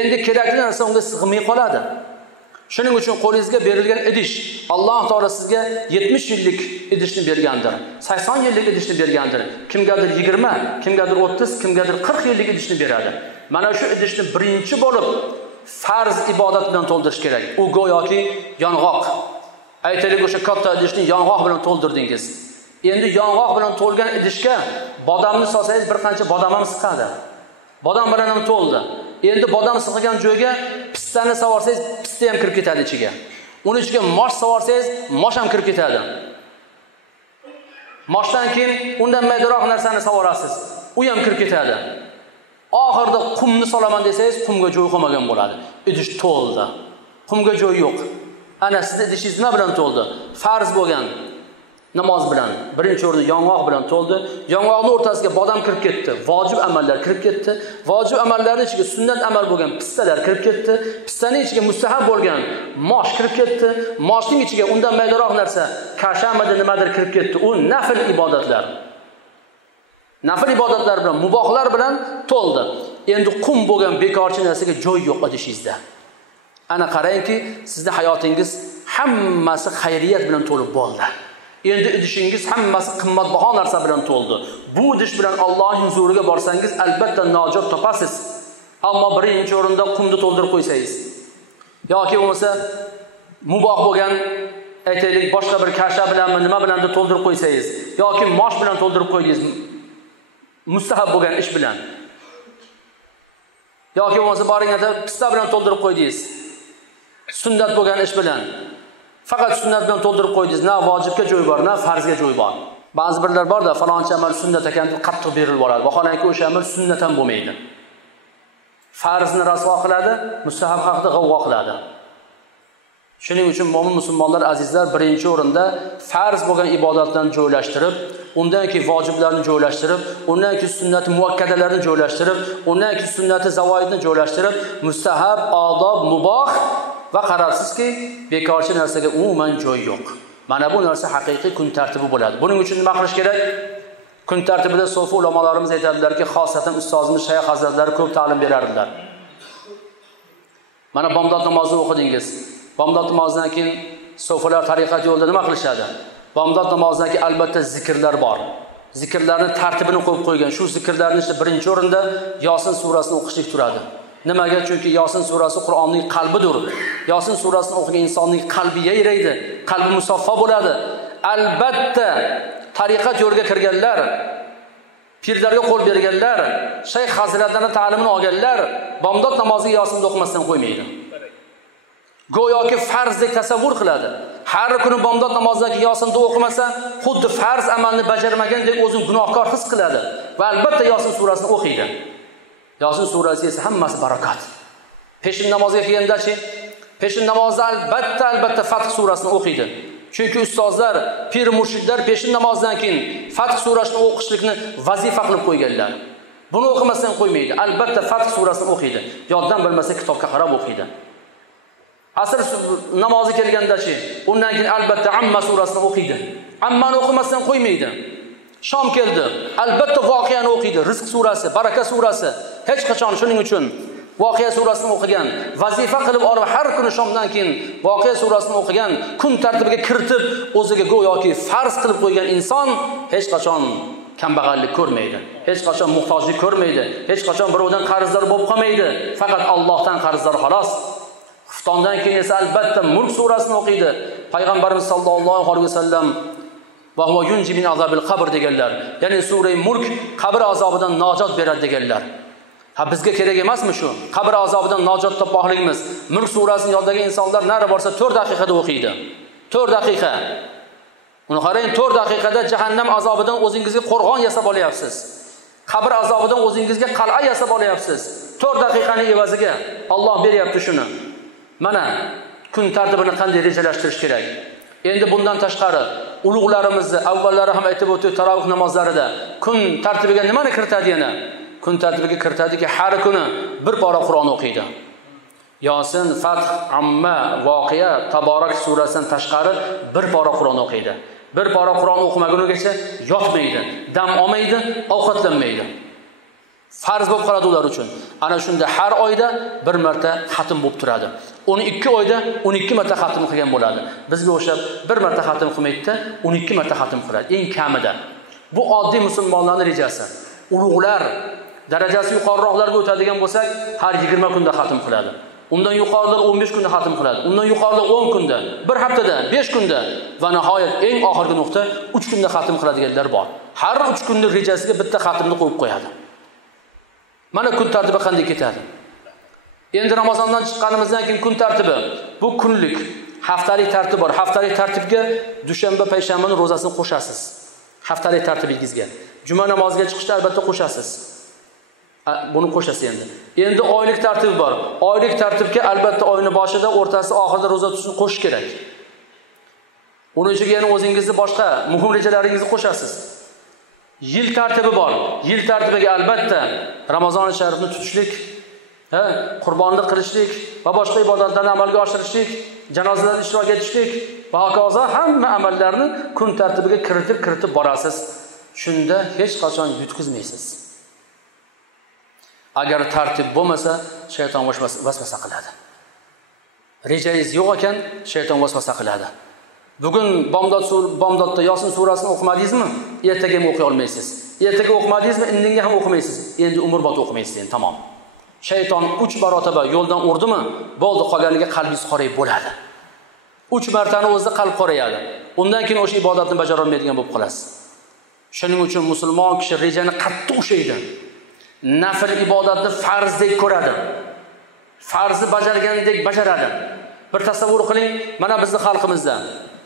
endi kerakli narsa unga sig'may qoladi. Shuning uchun qo'lingizga berilgan idish, Alloh taolo sizga 70 yillik idishni bergandir, 80 yillik idishni bergandir. Kimgadir 20, kimgadir 30, kimgadir 40 yillik idishni beradi. Mana shu idishni birinchi bo'lib farz ibodat bilan to'ldirish kerak. U go'yoki yong'oq. Aytaylik, o'sha katta idishni yong'oq bilan to'ldirdingiz. Endi yong'oq bilan to'lgan idishga bodomni solsangiz bir qancha bodam ham siqadi. Bodam bilan ham to'ldi. Endi bodam sig'gan joyga pistani savorsangiz, pista ham kirib ketadi ichiga. Uni ichiga mosh savorsangiz, mosh ham kirib ketadi. Moshdan keyin undan maydaroq narsani savorasiz, u ham kirib ketadi. Oxirida qumni solaman desangiz, qumga joy qolmagan bo'ladi. Idish to'ldi. Qumga joy yo'q. Ana sizning idishingiz nima bilan to'ldi? Farz bo'lgan Namoz bilan birinchi o'rinda yong'oq bilan to'ldi. Yong'oqning o'rtasiga bodam kirib ketdi. Vojib amallar kirib ketdi. Vojib amallarning ichiga sunnat amal bo'lgan pistalar kirib ketdi. Pistaning ichiga mustahab bo'lgan mosh kirib ketdi. Moshning ichiga undan maydaroq narsa, kashamada nimadir kirib ketdi. U nafl ibodatlar. Nafl ibodatlar bilan, mubohlar bilan to'ldi. Endi qum bo'lgan bekorchi narsaga joy yo'q idishingizda. Ana qarangki, sizning hayotingiz hammasi xayriyat bilan to'lib bo'ldi. Endi idishingiz hammasi qimmatbaho narsa bilan to'ldi. Bu idish bilan Allohning huzuriga borsangiz albatta najot topasiz. Ammo birinchi o'rinda qumni to'ldirib qo'ysangiz yoki bo'lmasa muboh bo'lgan aytaylik boshqa bir kasha bilanmi nima bilandir to'ldirib qo'ysangiz yoki mosh bilan to'ldirib qo'ydingiz, mustahab bo'lgan ish bilan yoki bo'lmasa boringda pista bilan to'ldirib qo'ydingiz, sunnat bo'lgan ish bilan. Faqat sunnat bilan to'ldirib qo'ydingiz, na vojibga joy bor, na farzga joy bor. Ba'zi birlar bor-da, falonchi amal sunnat ekan deb qattiq berilib boradi. Vaholanki o'sha amal sunnat ham bo'lmaydi. Farzni rasvo qiladi, mustahab haqida g'avg'o qiladi. Shuning uchun mo'min musulmonlar azizlar birinchi o'rinda farz bo'lgan ibodatlarni joylashtirib, undan keyin vojiblarni joylashtirib, undan keyin sunnat muakkadalarni joylashtirib, undan keyin sunnati zavoidni joylashtirib, mustahab, odob, muboh va qarabsizki, bekorchi narsaga umuman joy yo'q. Mana bu narsa haqiqiy kun tartibi bo'ladi. Buning uchun nima qilish kerak? Kun tartibida so'fi ulamolarimiz aytadilarki, xosatan ustozimiz Shayx hazratlari ko'p ta'lim berardilar. Mana bomdod namozini o'qidingiz. Bomdod namozidan keyin so'filar tariqat yo'lida nima qilishadi? Bomdod namozidan keyin albatta zikrlar bor. Zikrlarni tartibini qo'yib qo'ygan. Shu zikrlarning ichida birinchi o'rinda Yosin surasini o'qishlik turadi. Nimaga? Chunki Yosin surasi Qur'onning qalbidir. Yosin surasini o'qigan insonning qalbi yayraydi, qalbi musaffo bo'ladi. Albatta tariqat yo'liga kirganlar, pirlarga qo'l berganlar, shayx hazratlarining ta'limini olganlar bomdod namoziga Yosinni o'qimasdan qo'ymaydi. Go'yoki farzdek tasavvur qiladi. Har kuni bomdod namozidagi Yosinni o'qimasa, xuddi farz amalni bajarmagandek o'zini gunohkor his qiladi va albatta Yosin surasini o'qiydi. Yosin surasi esa hammasi barakat. Peshin namoziga kelganda-chi, peshin namozida albatta Fath surasini o'qiydi. Chunki ustozlar, pir murshidlar peshin namozidan keyin Fath surasini o'qishlikni vazifa qilib qo'yganlar. Buni o'qimasdan qo'ymaydi. Albatta Fath surasini o'qiydi. Yoddan bilmasa kitobga qarab o'qiydi. Asr namozi kelganda-chi, undan keyin albatta Amma surasini o'qiydi. Ammani o'qimasdan qo'ymaydi. Shom keldi, albatta voqeani o'qiydi. Rizq surasi, baraka surasi. Hech qachon shuning uchun Voqea surasini o'qigan, vazifa qilib olib har kuni shomdan keyin Voqea surasini o'qigan, kun tartibiga kiritib, o'ziga go'yoki farz qilib qo'ygan inson hech qachon kambag'allik ko'rmaydi, hech qachon muhtojlik ko'rmaydi, hech qachon birovdan qarzdor bo'lib qolmaydi. Faqat Allohdan qarzdor xolos. Xuftondan keyin esa albatta Mulk surasini o'qiydi. Payg'ambarimiz sollallohu alayhi vasallam va huwa yunji min azabil qabr deganlar. Ya'ni sura Mulk qabr azobidan najot beradi deganlar. Ha bizga kerak emasmi shu? Qabr azobidan najot topmoqligimiz. Mulk surasini yodlagan insonlar nari borsa 4 daqiqada o'qiydi. 4 daqiqa. Uni qarang, 4 daqiqada jahannam azobidan o'zingizga qo'rg'on yasab olyapsiz. Qabr azobidan o'zingizga qal'a yasab olyapsiz. 4 daqiqaning evaziga Alloh beryapti shuni. Mana kun tartibini qanday rejalashtirish kerak. Endi bundan tashqari ulug'larimizni avvallari ham aytib o'tdi tarovih namozlarida kun tartibiga nimani kiritadi yana? Kun tartibiga kiritadiki, har kuni bir pora Qur'on o'qiydi. Yosin, Fath, Amma, Voqea, Taborak surasidan tashqari bir pora Qur'on o'qiydi. Bir pora Qur'on o'qimagunigacha yotmaydi, dam olmaydi, ovqatlanmaydi. Farz bo'lib qoladi ular uchun. Ana shunda har oyda bir marta xatm bo'lib turadi. 12 oyda 12 marta xatm qilgan bo'ladi. Bizga o'xshab bir marta xatm qilmaydi-da, 12 marta xatm qiladi eng kamida. Bu oddiy musulmonlarning rejasi. Ulug'lar darajasi yuqoriroqlarga o'tadigan bo'lsak, har 20 kunda xatm qiladi. Undan yuqorilar 15 kunda xatm qiladi. Undan yuqorilar 10 kunda, bir haftada, 5 kunda va nihoyat eng oxirgi nuqta 3 kunda xatm qiladiganlar bor. Har 3 kunning rejasiga bitta xatmni qo'yib qo'yadi. Mana kun tartibi qanday ketadi? Endi Ramazondan chiqqanimizdan keyin kun tartibi bu kunlik, haftalik tartib bor. Haftalik tartibga dushanba, payshanbaning ro'zasini qo'shasiz. Haftalik tartibingizga. Juma namoziga chiqishda albatta qo'shasiz. Buni qo'shasiz endi. Endi oylik tartib bor. Oylik tartibga albatta oyning boshida, o'rtasida, oxirida ro'za tutishni qo'shish kerak. Uning ichiga yana o'zingizni boshqa muhim rejalaringizni qo'shasiz. Yil tartibi bor. Yil tartibiga albatta Ramazon sharifni tutishlik, qurbonlik qilishlik va boshqa ibodatlarni amalga oshirishlik, janozalarda ishtirok etishlik va hokazo hamma amallarni kun tartibiga kiritib borasiz. Shunda hech qachon yutqizmaysiz. Agar tartib bo'lmasa, shayton vasvasa qiladi. Rejangiz yo'q ekan, shayton vasvasa qiladi. Bugun bomdodda Yosin surasini o'qimadingizmi? Ertaga ham o'qiy olmaysiz. Ertaga o'qimadingizmi? Indinga ham o'qimaysiz. Endi umrbod o'qimaysiz, endi tamom. Shayton 3 marotaba yo'ldan urdimi, bo'ldi, qolganiga qalbingiz qorayib bo'ladi. 3 martani o'zida qalb qorayadi. Undan keyin o'sha ibodatni bajara olmaydigan bo'lib qolasiz. Shuning uchun musulmon kishi rejani qattiq ushlaydi. Nafl ibodatni farzdek ko'radi. Farzni bajargandek bajaradi. Bir tasavvur qiling, mana bizning xalqimizda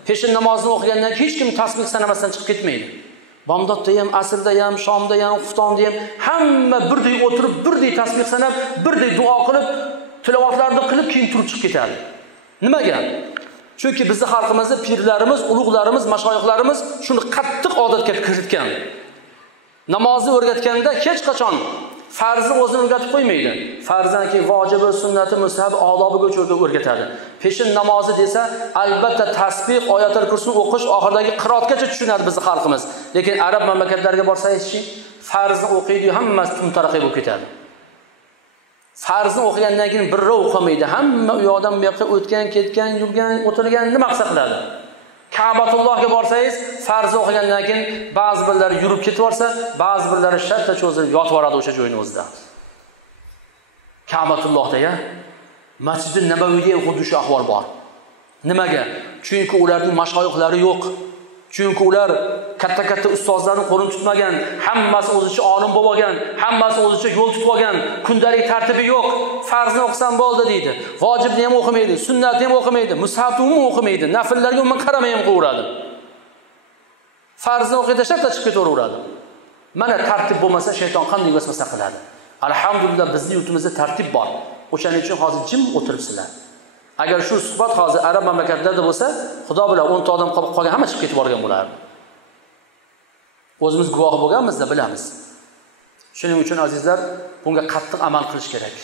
peshin namozini o'qigandan hech kim tasbih sanamasdan chiqib ketmaydi. Bomdodda ham, asrda ham, shomda ham, xuftonda ham hamma birday o'tirib, birday tasbih sanab, birday duo qilib, tilovatlarni qilib keyin turib chiqib ketadi. Nimaga? Chunki bizning xalqimizda pirlarimiz, ulug'larimiz, mashoyixlarimiz shuni qattiq odatga kiritgan. Namozni o'rgatganda hech qachon farzni o'zini o'rgatib qo'ymaydi. Farzdan keyin vojibi, sunnati, mustahabi, odobiga o'rgatadi. Peshin namozi desa, albatta tasbih, oyatul kursini o'qish oxiridagi qiroatgacha tushunadi bizning xalqimiz. Lekin arab mamlakatlariga borsangiz-chi, farzni o'qiydi, hammasi tumtaraqay bo'lib ketadi. Farzni o'qigandan keyin birrov qolmaydi. Hamma u yoqdan bu yoqqa o'tgan, ketgan, yurgan, o'tirgan nima maqsad qiladi? Ka'batullohga borsangiz, farzni o'qigandan keyin ba'zi birlar yurib ketib borsa, ba'zi birlari shartta cho'zib yotib boradi o'sha joyning o'zida. Ka'batullohda Masjid Nabaviyda ham xuddi shu ahvol bor. Nimaga? Chunki ularning mashoyixlari yo'q. Chunki ular katta-katta ustozlarning qo'lini tutmagan, hammasi o'zicha olim bo'lib olgan, hammasi o'zicha yo'l tutib olgan, kundalik tartibi yo'q. Farzni o'qisam bo'ldi deydi. Vojibni ham o'qimaydi, sunnatni ham o'qimaydi, mushafni ham o'qimaydi, nafllarga umuman qaramay ham qo'yadi. Farzni o'qiydi, shartta chiqib ketaveradi. Mana tartib bo'lmasa, shayton qanday vasvasa qiladi? Alhamdulillah bizning yurtimizda tartib bor. O'shaning uchun hozir jim o'tiribsizlar. Agar shu suhbat hozir arab mamlakatlarida bo'lsa, Xudo bilan 10 ta odam qolgan hamma chiqib ketib borgan bo'lardi. O'zimiz guvoh bo'lganmiz-da, bilamiz. Shuning uchun azizlar, bunga qattiq amal qilish kerak.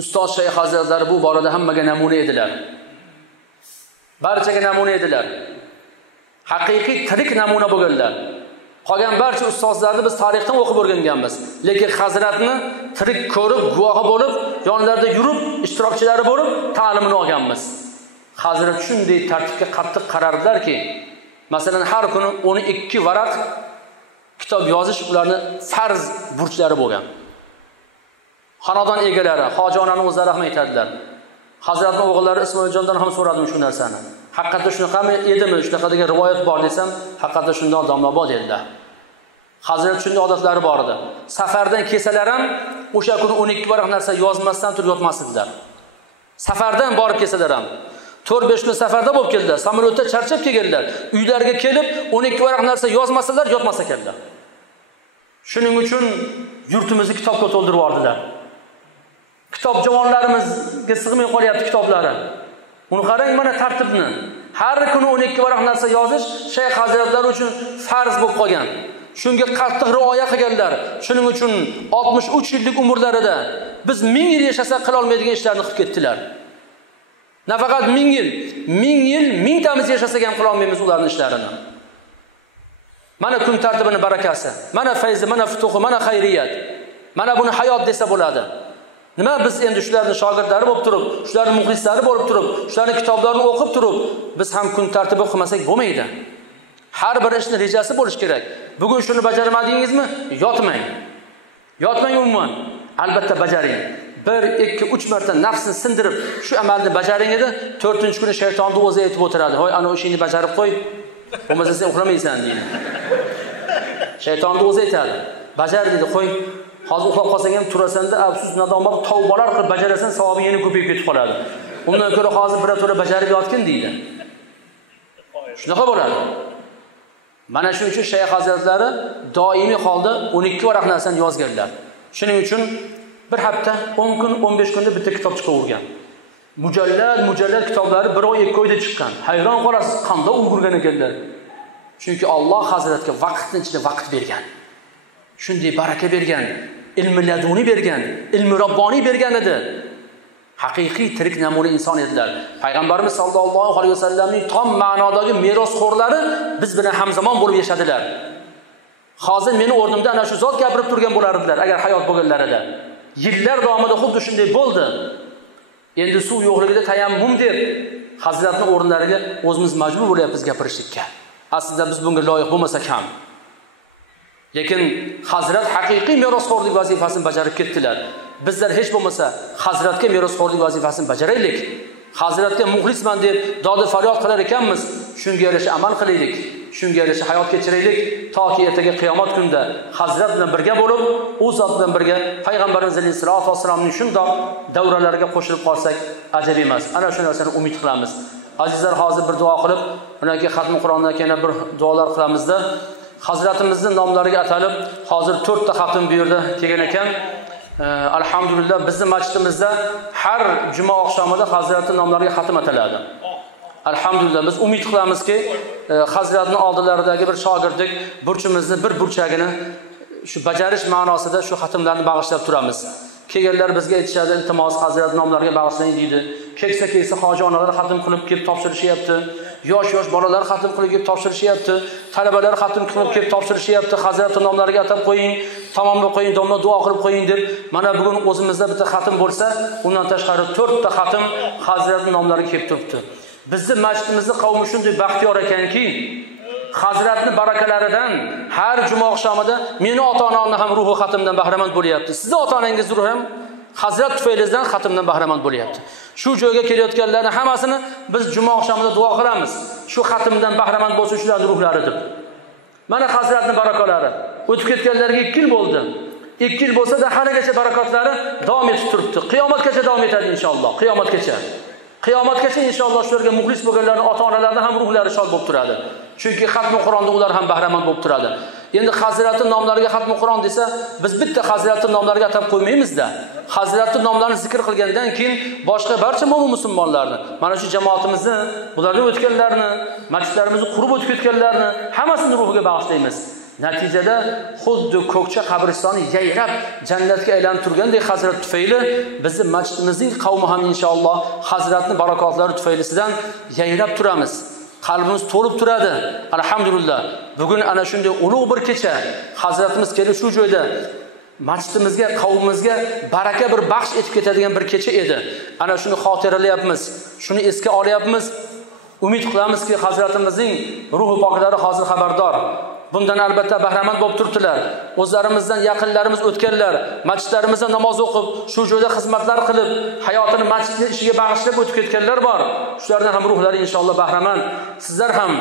Ustoz Shayx hazratlari bu borada hammaga namuna edilar. Barchaga namuna edilar. Haqiqiy tirik namuna bo'lganlar. Qolgan barcha ustozlarni biz tarixdan o'qib o'rganganmiz. Lekin hazratni tirik ko'rib, guvohi bo'lib, yonlarida yurib, ishtirokchilari bo'lib, ta'limini olganmiz. Hazrat shunday tartibga qattiq qarardilarki, masalan, har kuni 12 varaq kitob yozish ularning farz burchlari bo'lgan. Xonadon egalari, hoji onani o'zlari ham aytadilar. Hazratning o'g'illari Ismoiljondan ham so'radim shu narsani. Haqiqatda shunaqami edimi? Shunaqa degan rivoyat bor desam, haqiqatda shunday domla bor dedilar. Hazrat shunday odatlari bor edi. Safardan kelsalar ham o'sha kuni 12 varaq narsa yozmasdan turib yotmasdilar. Safardan borib kelsalar ham 4-5 kun safarda bo'lib keldilar. Samolyotda charchab kelganlar. Uylariga kelib 12 varaq narsa yozmasalar, yotmas ekanlar. Shuning uchun yurtimizni kitobga to'ldirib yordilar. Kitob javonlarimizga sig'may qolyapti kitoblari. Uni qarang, mana tartibni. Har kuni 12 varaq narsa yozish Shayx hazratlari uchun farz bo'lib qolgan. Shunga qattiq rioya qilganlar. Shuning uchun 63 yillik umrlarida biz 1000 yil yashasak qila olmaydigan ishlarni qilib ketdilar. Nafaqat 1000 yil, 1000 tamiz yashasak ham qila olmaymiz ularning ishlarini. Mana kun tartibining barakasi, mana fayzi, mana futuhi, mana xayriyat. Mana buni hayot desa bo'ladi. Nima biz endi shularning shogirdlari bo'lib turib, shularning muxlislari bo'lib turib, shularning kitoblarini o'qib turib, biz ham kun tartibi qilmasak bo'lmaydi. Har bir ishning rejasi bo'lish kerak. Bugun shuni bajarmadingizmi? Yotmang. Yotmang umuman. Albatta bajaring. 1, 2, 3 marta nafsni sindirib shu amalni bajaring edi, 4-kuni shaytonning o'zi aytib o'tiradi. "Hoy, ana o'shingni bajarib qo'y. Bo'lmasa sen uxlamaysan" deydi. Shaytonning o'zi aytadi. "Bajar" dedi, "Qo'y. Hozir uxlab qolsang ham turasanda, afsus nadomat tavbalar qilib bajarasan, savobi yana ko'payib ketib qoladi. Undan ko'ra hozir bir bajarib yotgin" deydi. Shunaqa bo'ladi. Mana shuning uchun Shayx hazratlari doimiy holda 12 varaq narsani yozganlar. Shuning uchun bir hafta, 10 kun, 15 kunda bitta kitob chiqavergan. Mujallad kitoblari 1 oy 2 oyda chiqqan. Hayron qolasiz, qanday ulgurgan ekanlar. Chunki Alloh Hazratga vaqtning ichida vaqt bergan. Shunday baraka bergan, ilm laduni bergan, ilm robboniy bergan edi. Haqiqiy tirik namuna inson edilar. Payg'ambarimiz sollallohu alayhi vasallamning tom ma'nodagi merosxo'rlari biz bilan hamzamon bo'lib yashadilar. Hozir meni o'rnimda ana shu zot gapirib turgan bo'lardilar agar hayot bo'lganlarida. Yillar davomida xuddi shunday bo'ldi. Endi suv yo'qligida tayammum deb Hazratning o'rinlariga o'zimiz majbur bo'lyapmiz gapirishlikka. Aslida biz bunga loyiq bo'lmasak ham. Lekin Hazrat haqiqiy merosxo'rlik vazifasini bajarib ketdilar. Bizlar hech bo'lmasa Hazratga merosxo'rlik vazifasini bajaraylik. Hazratga muxlisman deb dod faryod qilar ekanmiz. Shunga yarasha amal qilaylik. Shunga yarasha hayot kechiraylik toki ertaga qiyomat kunida Hazrat bilan birga bo'lib, u zot bilan birga payg'ambarimiz sollallohu alayhi vasallamning shundoq davralariga qo'shilib qolsak ajab emas. Ana shu narsani umid qilamiz. Azizlar, hozir bir duo qilib, undan keyin xatmi Qur'ondan keyin bir duolar qilamizda, Hazratimizning nomlariga atalib, hozir 4 ta xatm bu yerda kelgan ekan. Alhamdulillah bizning masjidimizda har juma oqshomida Hazratning nomlariga xatm ataladi. Alhamdulillah biz umid qilamizki, Hazratning oldilaridagi bir shogirdlik burchimizni bir burchagini shu bajarish ma'nosida shu xatmlarni bag'ishlab turamiz. Kelganlar bizga aytishadi, iltimos Hazrat nomlariga bag'ishlang deydi. Keksa hoji onalar xatm qilib kelib topshirishyapti. Yosh bolalar xatm qilib kelib topshirishyapti. Talabalar xatm qilib kelib topshirishyapti. Hazrat nomlariga atab qo'ying, tamomlab qo'ying, domla duo qilib qo'ying deb. Mana bugun o'zimizda bitta xatm bo'lsa, undan tashqari 4 ta xatm Hazrat nomlariga kelib turibdi. Bizning masjidimizning qavmi shunday baxtiyor ekanki, Hazratning barakalaridan har juma oqshomida meni ota-onamning ham ruhi xatmdan bahramand bo'lyapti. Sizning ota-onangiz ruhi ham Hazrat tufaylidan xatmdan bahramand bo'lyapti. Shu joyga kelayotganlarning hammasini biz juma oqshomida duo qilamiz. Shu xatmdan bahramand bo'lsa shularning ruhlari deb. Mana Hazratning barakalari o'tib ketganlarga 2 yil bo'ldi. 2 yil bo'lsa-da haligacha barakotlari davom etib turibdi. Qiyomatgacha davom etadi inshaalloh. Qiyomatgacha inshaalloh shularga muxlis bo'lganlarning ota-onalarining ham ruhlari shod bo'lib turadi. Chunki xatmi Qur'onda ular ham bahramand bo'lib turadi. Endi Hazratning nomlariga xatmi Qur'on desa, biz bitta Hazratning nomlariga atab qo'ymaymiz-da. Hazratning nomlarini zikr qilgandan keyin boshqa barcha mo'min musulmonlarni, mana shu jamoatimizni, bularga o'tganlarni, masjidlarimizni qurib o'tib ketganlarni hammasini ruhiga bag'ishlaymiz. Natijada xuddi ko'kcha qabristoni yayrab jannatga aylanib turgandek Hazrat tufayli bizning masjidimizning qavmi ham inshaalloh Hazratning barakotlari tufaylisidan yayrab turamiz. Qalbimiz to'lib turadi. Alhamdulillah. Bugun ana shunday ulug' bir kecha Hazratimiz kelib shu joyda masjidimizga, qavmimizga baraka bir baxsh etib ketadigan bir kecha edi. Ana shuni xotiralayapmiz. Shuni esga olyapmiz. Umid qilamizki, Hazratimizning ruhi poklari hozir xabardor. Bundan albatta bahramand bo'lib turibdilar. O'zlarimizdan yaqinlarimiz o'tganlar, masjidlarimizda namoz o'qib, shu joyda xizmatlar qilib, hayotini masjidning ishiga bag'ishlab o'tib ketganlar bor. Shularning ham ruhlari inshaalloh bahramand. Sizlar ham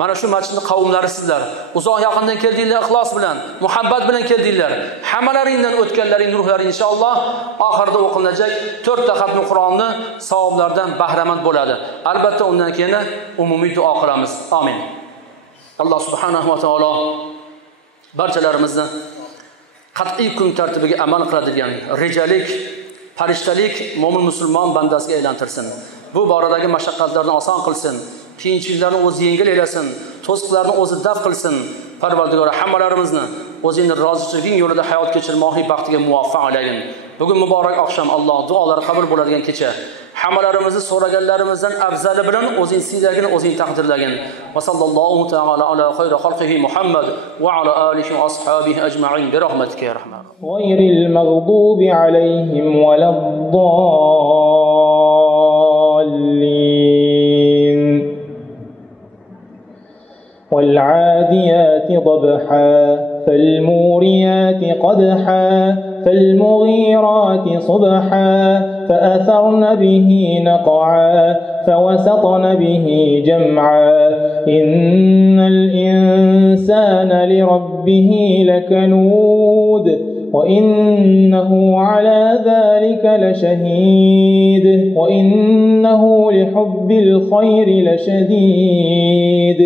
mana shu masjidning qavmlarisizlar. Uzoq yaqindan keldinglar, ixlos bilan, muhabbat bilan keldinglar. Hammalaringdan o'tganlaring ruhlari inshaalloh oxirida o'qilinajak 4 ta xatmi Qur'onni savoblardan bahramand bo'ladi. Albatta undan keyin umumiy duo qilamiz. Amin. Allah subhanahu wa ta'ala barchalarimizni qat'iy kun tartibiga amal qiladigan rejalik, farishtalik mo'min musulmon bandasiga aylantirsin. Bu boradagi mashaqqatlarni oson qilsin, qiyinchiliklarni o'zi yengil elasin, to'siqlarni o'zi daf qilsin. Parvardigor hammalarimizni o'zining roziligining yo'lida hayot kechirmoqlik baxtiga muvaffaq aylagin. Bugun muborak oqshom Alloh duolari qabul bo'ladigan kecha. Hammalarimizni so'raganlarimizdan afzali bilan o'zing siylagin, o'zing taqdirlagin. Va sallallohu ta'ala ala khayri xalqihi Muhammad va ala alihi va ashabihi ajma'in bi rahmatika ya rahman. Ghayril maghdubi alayhim waladdallin. والعاديات ضبحا فالموريات قدحا فالمغيرات صبحا فأثرن به نقعا فوسطن به جمعا إن الإنسان لربه لكنود وإنه على ذلك لشهيد وإنه لحب الخير لشديد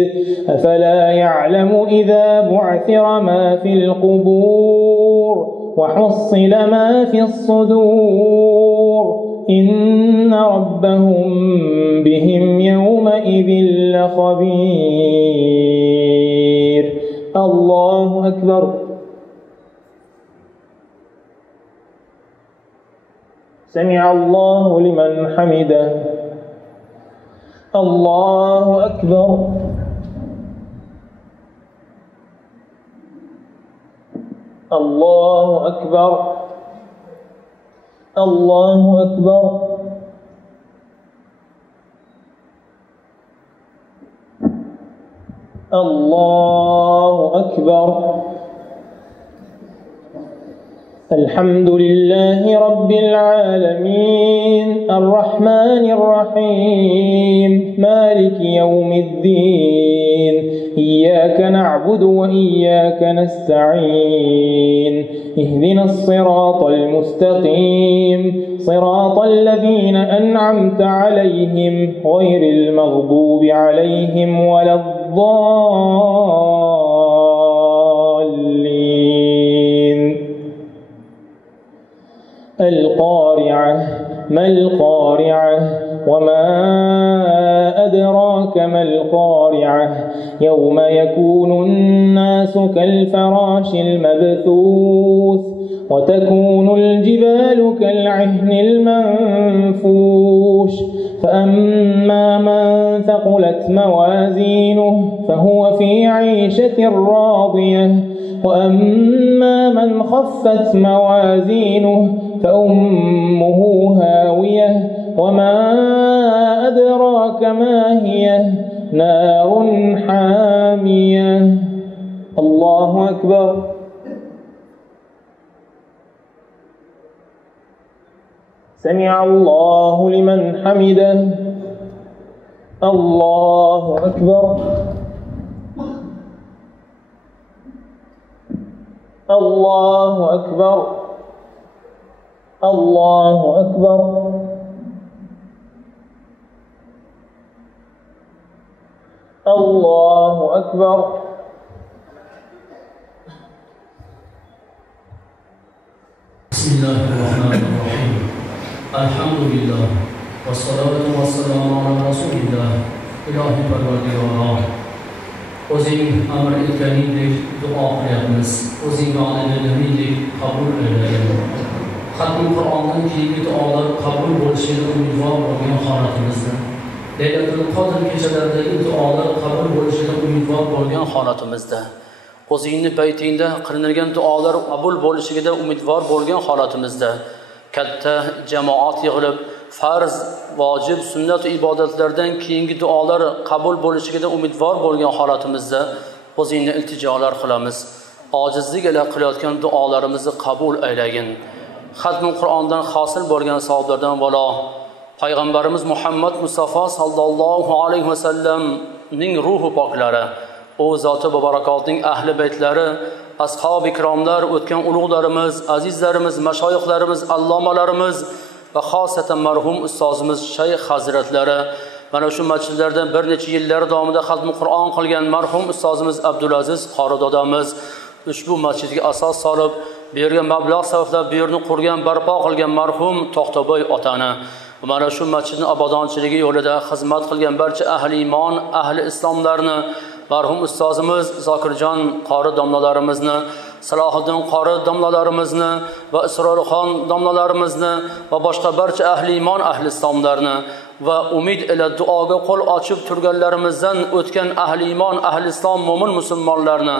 أفلا يعلم إذا بعثر ما في القبور وحصل ما في الصدور إن ربهم بهم يومئذ لخبير. الله أكبر. سمع الله لمن حمده. الله أكبر. الله أكبر. الله أكبر. الله أكبر. الحمد لله رب العالمين الرحمن الرحيم مالك يوم الدين إياك نعبد وإياك نستعين اهدنا الصراط المستقيم صراط الذين أنعمت عليهم غير المغضوب عليهم ولا الضالين. القارعة ما القارعة وما أدراك ما القارعة يوم يكون الناس كالفراش المبثوث وتكون الجبال كالعهن المنفوش فأما من ثقلت موازينه فهو في عيشة راضية وأما من خفت موازينه فأمه هاوية وما أدراك ما هي نار حامية. الله أكبر. سمع الله لمن حمده. الله أكبر. الله أكبر. الله أكبر. الله أكبر. بسم الله الرحمن الرحيم. الحمد لله والصلاة والسلام على رسول الله. إلهي Parvardigara, o'zing amr etganingdek duo qilyapmiz. O'zing va'da berganingdek qabul eylagin. Xatmi Qur'ondan keyingi duolar qabul bo'lishiga umidvor bo'lgan holatimizda, Laylatul Qadr kechalaridagi duolar qabul bo'lishiga umidvor bo'lgan holatimizda, o'zingni baytingda qilingan duolar qabul bo'lishiga umidvor bo'lgan holatimizda, katta jamoat yig'ilib farz, vojib, sunnat va ibodatlardan keyingi duolar qabul bo'lishiga umidvor bo'lgan holatimizda o'zingni iltijolar qilamiz. Ojizlik bilan qilayotgan duolarimizni qabul aylagin. Xatmi Qur'ondan hosil bo'lgan savoblardan valo payg'ambarimiz Muhammad Mustafa sallallohu alayhi vasallamning ruhi poklari, o zoti va barakotning ahli baytlari, ashab-i ikromlar, o'tgan ulug'larimiz, azizlarimiz, mashoyixlarimiz, allomalarimiz va xosatan marhum ustozimiz Shayx hazratlari, mana shu masjidlarda bir necha yillar davomida xatmi Qur'on qilgan marhum ustozimiz Abdulaziz qori dodamiz ushbu masjidga asos solib, bu yerga mablag' sarflab, bu yerni qurgan, barpo qilgan marhum To'xtaboy otani, mana shu masjidning obodonchiligi yo'lida xizmat qilgan barcha ahli iymon, ahli islomlarni, marhum ustozimiz Zokirjon qori domlalarimizni, Salohiddin qori domlalarimizni va Isroilxon domlalarimizni va boshqa barcha ahli iymon, ahli islomlarni va umid ila duoga qo'l ochib turganlarimizdan o'tgan ahli iymon, ahli islom, mo'min musulmonlarni,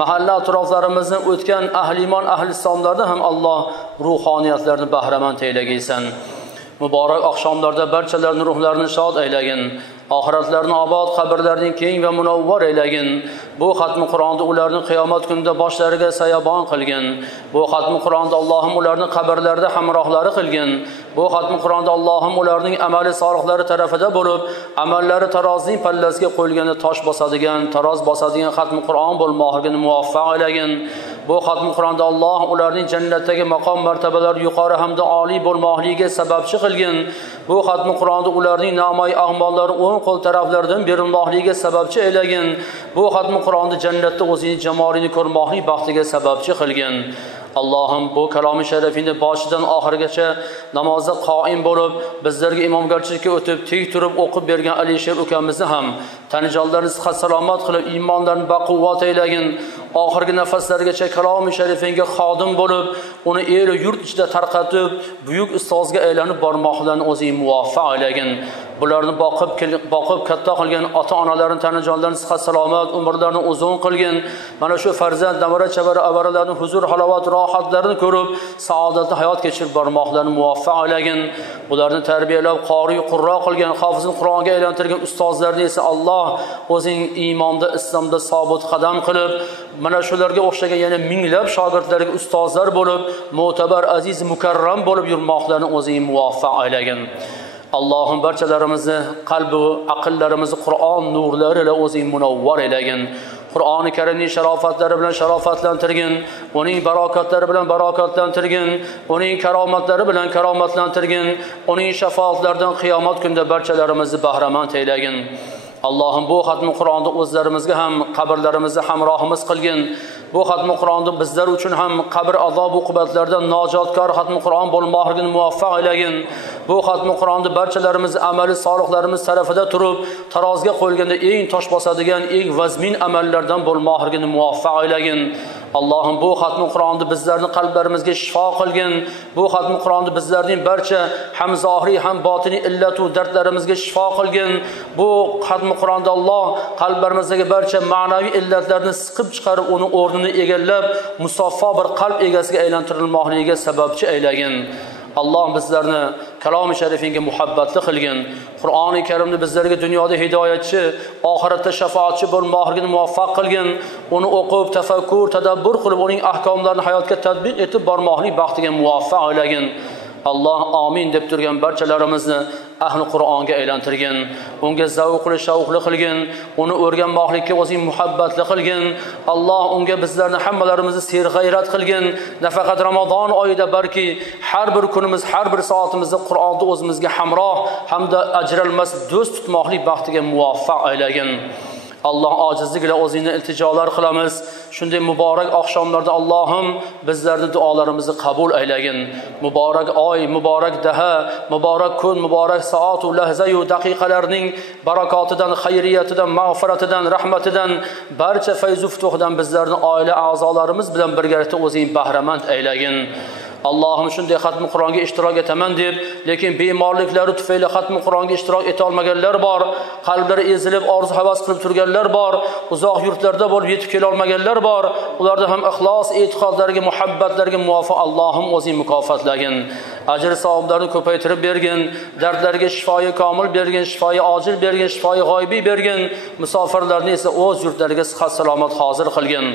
mahalla atroflarimizdan o'tgan ahli iymon, ahli islomlarni ham Alloh ruhoniyatlarini bahramand aylagaysan. Muborak oqshomlarda barchalarning ruhlarini shod aylagin. Oxiratlarini obod, qabrlarining keng va munavvar aylagin. Bu xatmi Qur'onda ularni qiyomat kunida boshlariga sayabon qilgin. Bu xatmi Qur'onda Allohim ularni qabrlarida hamrohlari qilgin. Bu xatmi Qur'onda Allohim ularning amali solihlari tarafida bo'lib, amallari tarozining pallasiga qo'yilganda tosh bosadigan, taroz bosadigan xatmi Qur'on bo'lmoqligini muvaffaq aylagin. Bu xatmi Qur'onda Alloh ularning jannatdagi maqom martabalari yuqori hamda oliy bo'lmoqligiga sababchi qilgin. Bu xatmi Qur'onda ularning namoy a'mollari o'ng qo'l taraflaridan berilmoqligiga sababchi aylagin. Bu xatmi Qur'onda jannatda o'zining jamolini ko'rmoqlik baxtiga sababchi qilgin. Allohim bu kalomi sharifingni boshidan oxirigacha namozda qoim bo'lib, bizlarga imomgarchilikka o'tib, tek turib o'qib bergan Alisher ukamizni ham tanijonlarini sihat salomat qilib, iymonlarini baquvvat aylagin. Oxirgi nafaslargacha kalomi sharifingga xodim bo'lib, uni el va yurt ichida tarqatib, buyuk ustozga aylanib bormoqlarni o'zing muvaffaq aylagin. Bularni boqib katta qilgan ota-onalarini tanijonlarini sihat salomat, umrlarini uzun qilgin. Mana shu farzand, davra, chavara, avaralarning huzur, halovat, rohatlarini ko'rib, saodatli hayot kechirib bormoqlarni muvaffaq aylagin. Bularni tarbiyalab, qori, qurro qilgan, hofizini Qur'onga aylantirgan ustozlarni esa Alloh o'zing iymonda, islomda sobit qadam qilib, mana shularga o'xshagan yana minglab shogirdlarga ustozlar bo'lib, mo'tabar, aziz, mukarram bo'lib yurmoqlarni o'zing muvaffaq aylagin. Allohim barchalarimizni qalbi va aqllarimizni Qur'on nurlari ila o'zing munavvar aylagin. Qur'oni Karimning sharofatlari bilan sharofatlantirgin, uning barokatlari bilan barakatlantirgin, uning karomatlari bilan karomatlantirgin, uning shafaatlaridan qiyomat kunida barchalarimizni bahramand aylagin. Allohim bu xatmi Qur'onni o'zlarimizga ham, qabrlarimizda hamrohimiz qilgin. Bu xatmi Qur'onni bizlar uchun ham qabr azob uqubatlaridan nojotkor xatmi Qur'on bo'lmoqligini muvaffaq aylagin. Bu xatmi Qur'onni barchalarimiz amali solihlarimiz tarafida turib, tarozga qo'yilganda eng tosh bosadigan, eng vazmin amallardan bo'lmoqligini muvaffaq aylagin. Allohim bu xatmi Qur'onni bizlarning qalblarimizga shifo qilgin. Bu xatmi Qur'onni bizlarning barcha ham zohiriy ham botiniy illat va dardlarimizga shifo qilgin. Bu xatmi Qur'onda Alloh qalblarimizdagi barcha ma'naviy illatlarni siqib chiqarib, uni o'rnini egallab, musaffo bir qalb egasiga aylantirilmoqligiga sababchi aylagin. Alloh bizlarni kalomi sharifingga muhabbatli qilgin. Qur'oni Karimni bizlarga dunyoda hidoyatchi, oxiratda shafoatchi bo'lmoqligini muvaffaq qilgin. Uni o'qib, tafakkur, tadabbur qilib, uning ahkomlarini hayotga tatbiq etib bormoqlik baxtiga muvaffaq aylagin. Alloh amin deb turgan barchalarimizni ahli Qur'onga aylantirgin. Unga zavqli, shavqli qilgin. Uni o'rganmoqlikka o'zing muhabbatli qilgin. Alloh unga bizlarni hammalarimizni serg'ayrat qilgin. Nafaqat Ramazon oyida, balki har bir kunimiz, har bir soatimizda Qur'onni o'zimizga hamroh hamda ajralmas do'st tutmoqlik baxtiga muvaffaq aylagin. Alloh ojizlik bilan o'zingga iltijolar qilamiz. Shunday muborak oqshomlarda Allohim bizlarni duolarimizni qabul aylagin. Muborak oy, muborak daha, muborak kun, muborak soat va lahza va daqiqalarning barakotidan, xayriyatidan, mag'firatidan, rahmatidan, barcha fayz va futuhdan bizlarni oila a'zolarimiz bilan birgalikda o'zing bahramand aylagin. Allohim shunday xatmi Qur'onga ishtirok etaman deb, lekin bemorliklari tufayli xatmi Qur'onga ishtirok eta olmaganlar bor, qalblari ezilib, orzu havas qilib turganlar bor, uzoq yurtlarda bo'lib yetib kela olmaganlar bor. Ularda ham ixlos, e'tiqodlariga, muhabbatlariga muvofiq Allohim o'zing mukofotlagin. Ajr savoblarini ko'paytirib bergin, dardlariga shifoyi komil bergin, shifoyi ojil bergin, shifoyi g'oybiy bergin. Musofirlarni esa o'z yurtlariga sihat salomat hozir qilgin.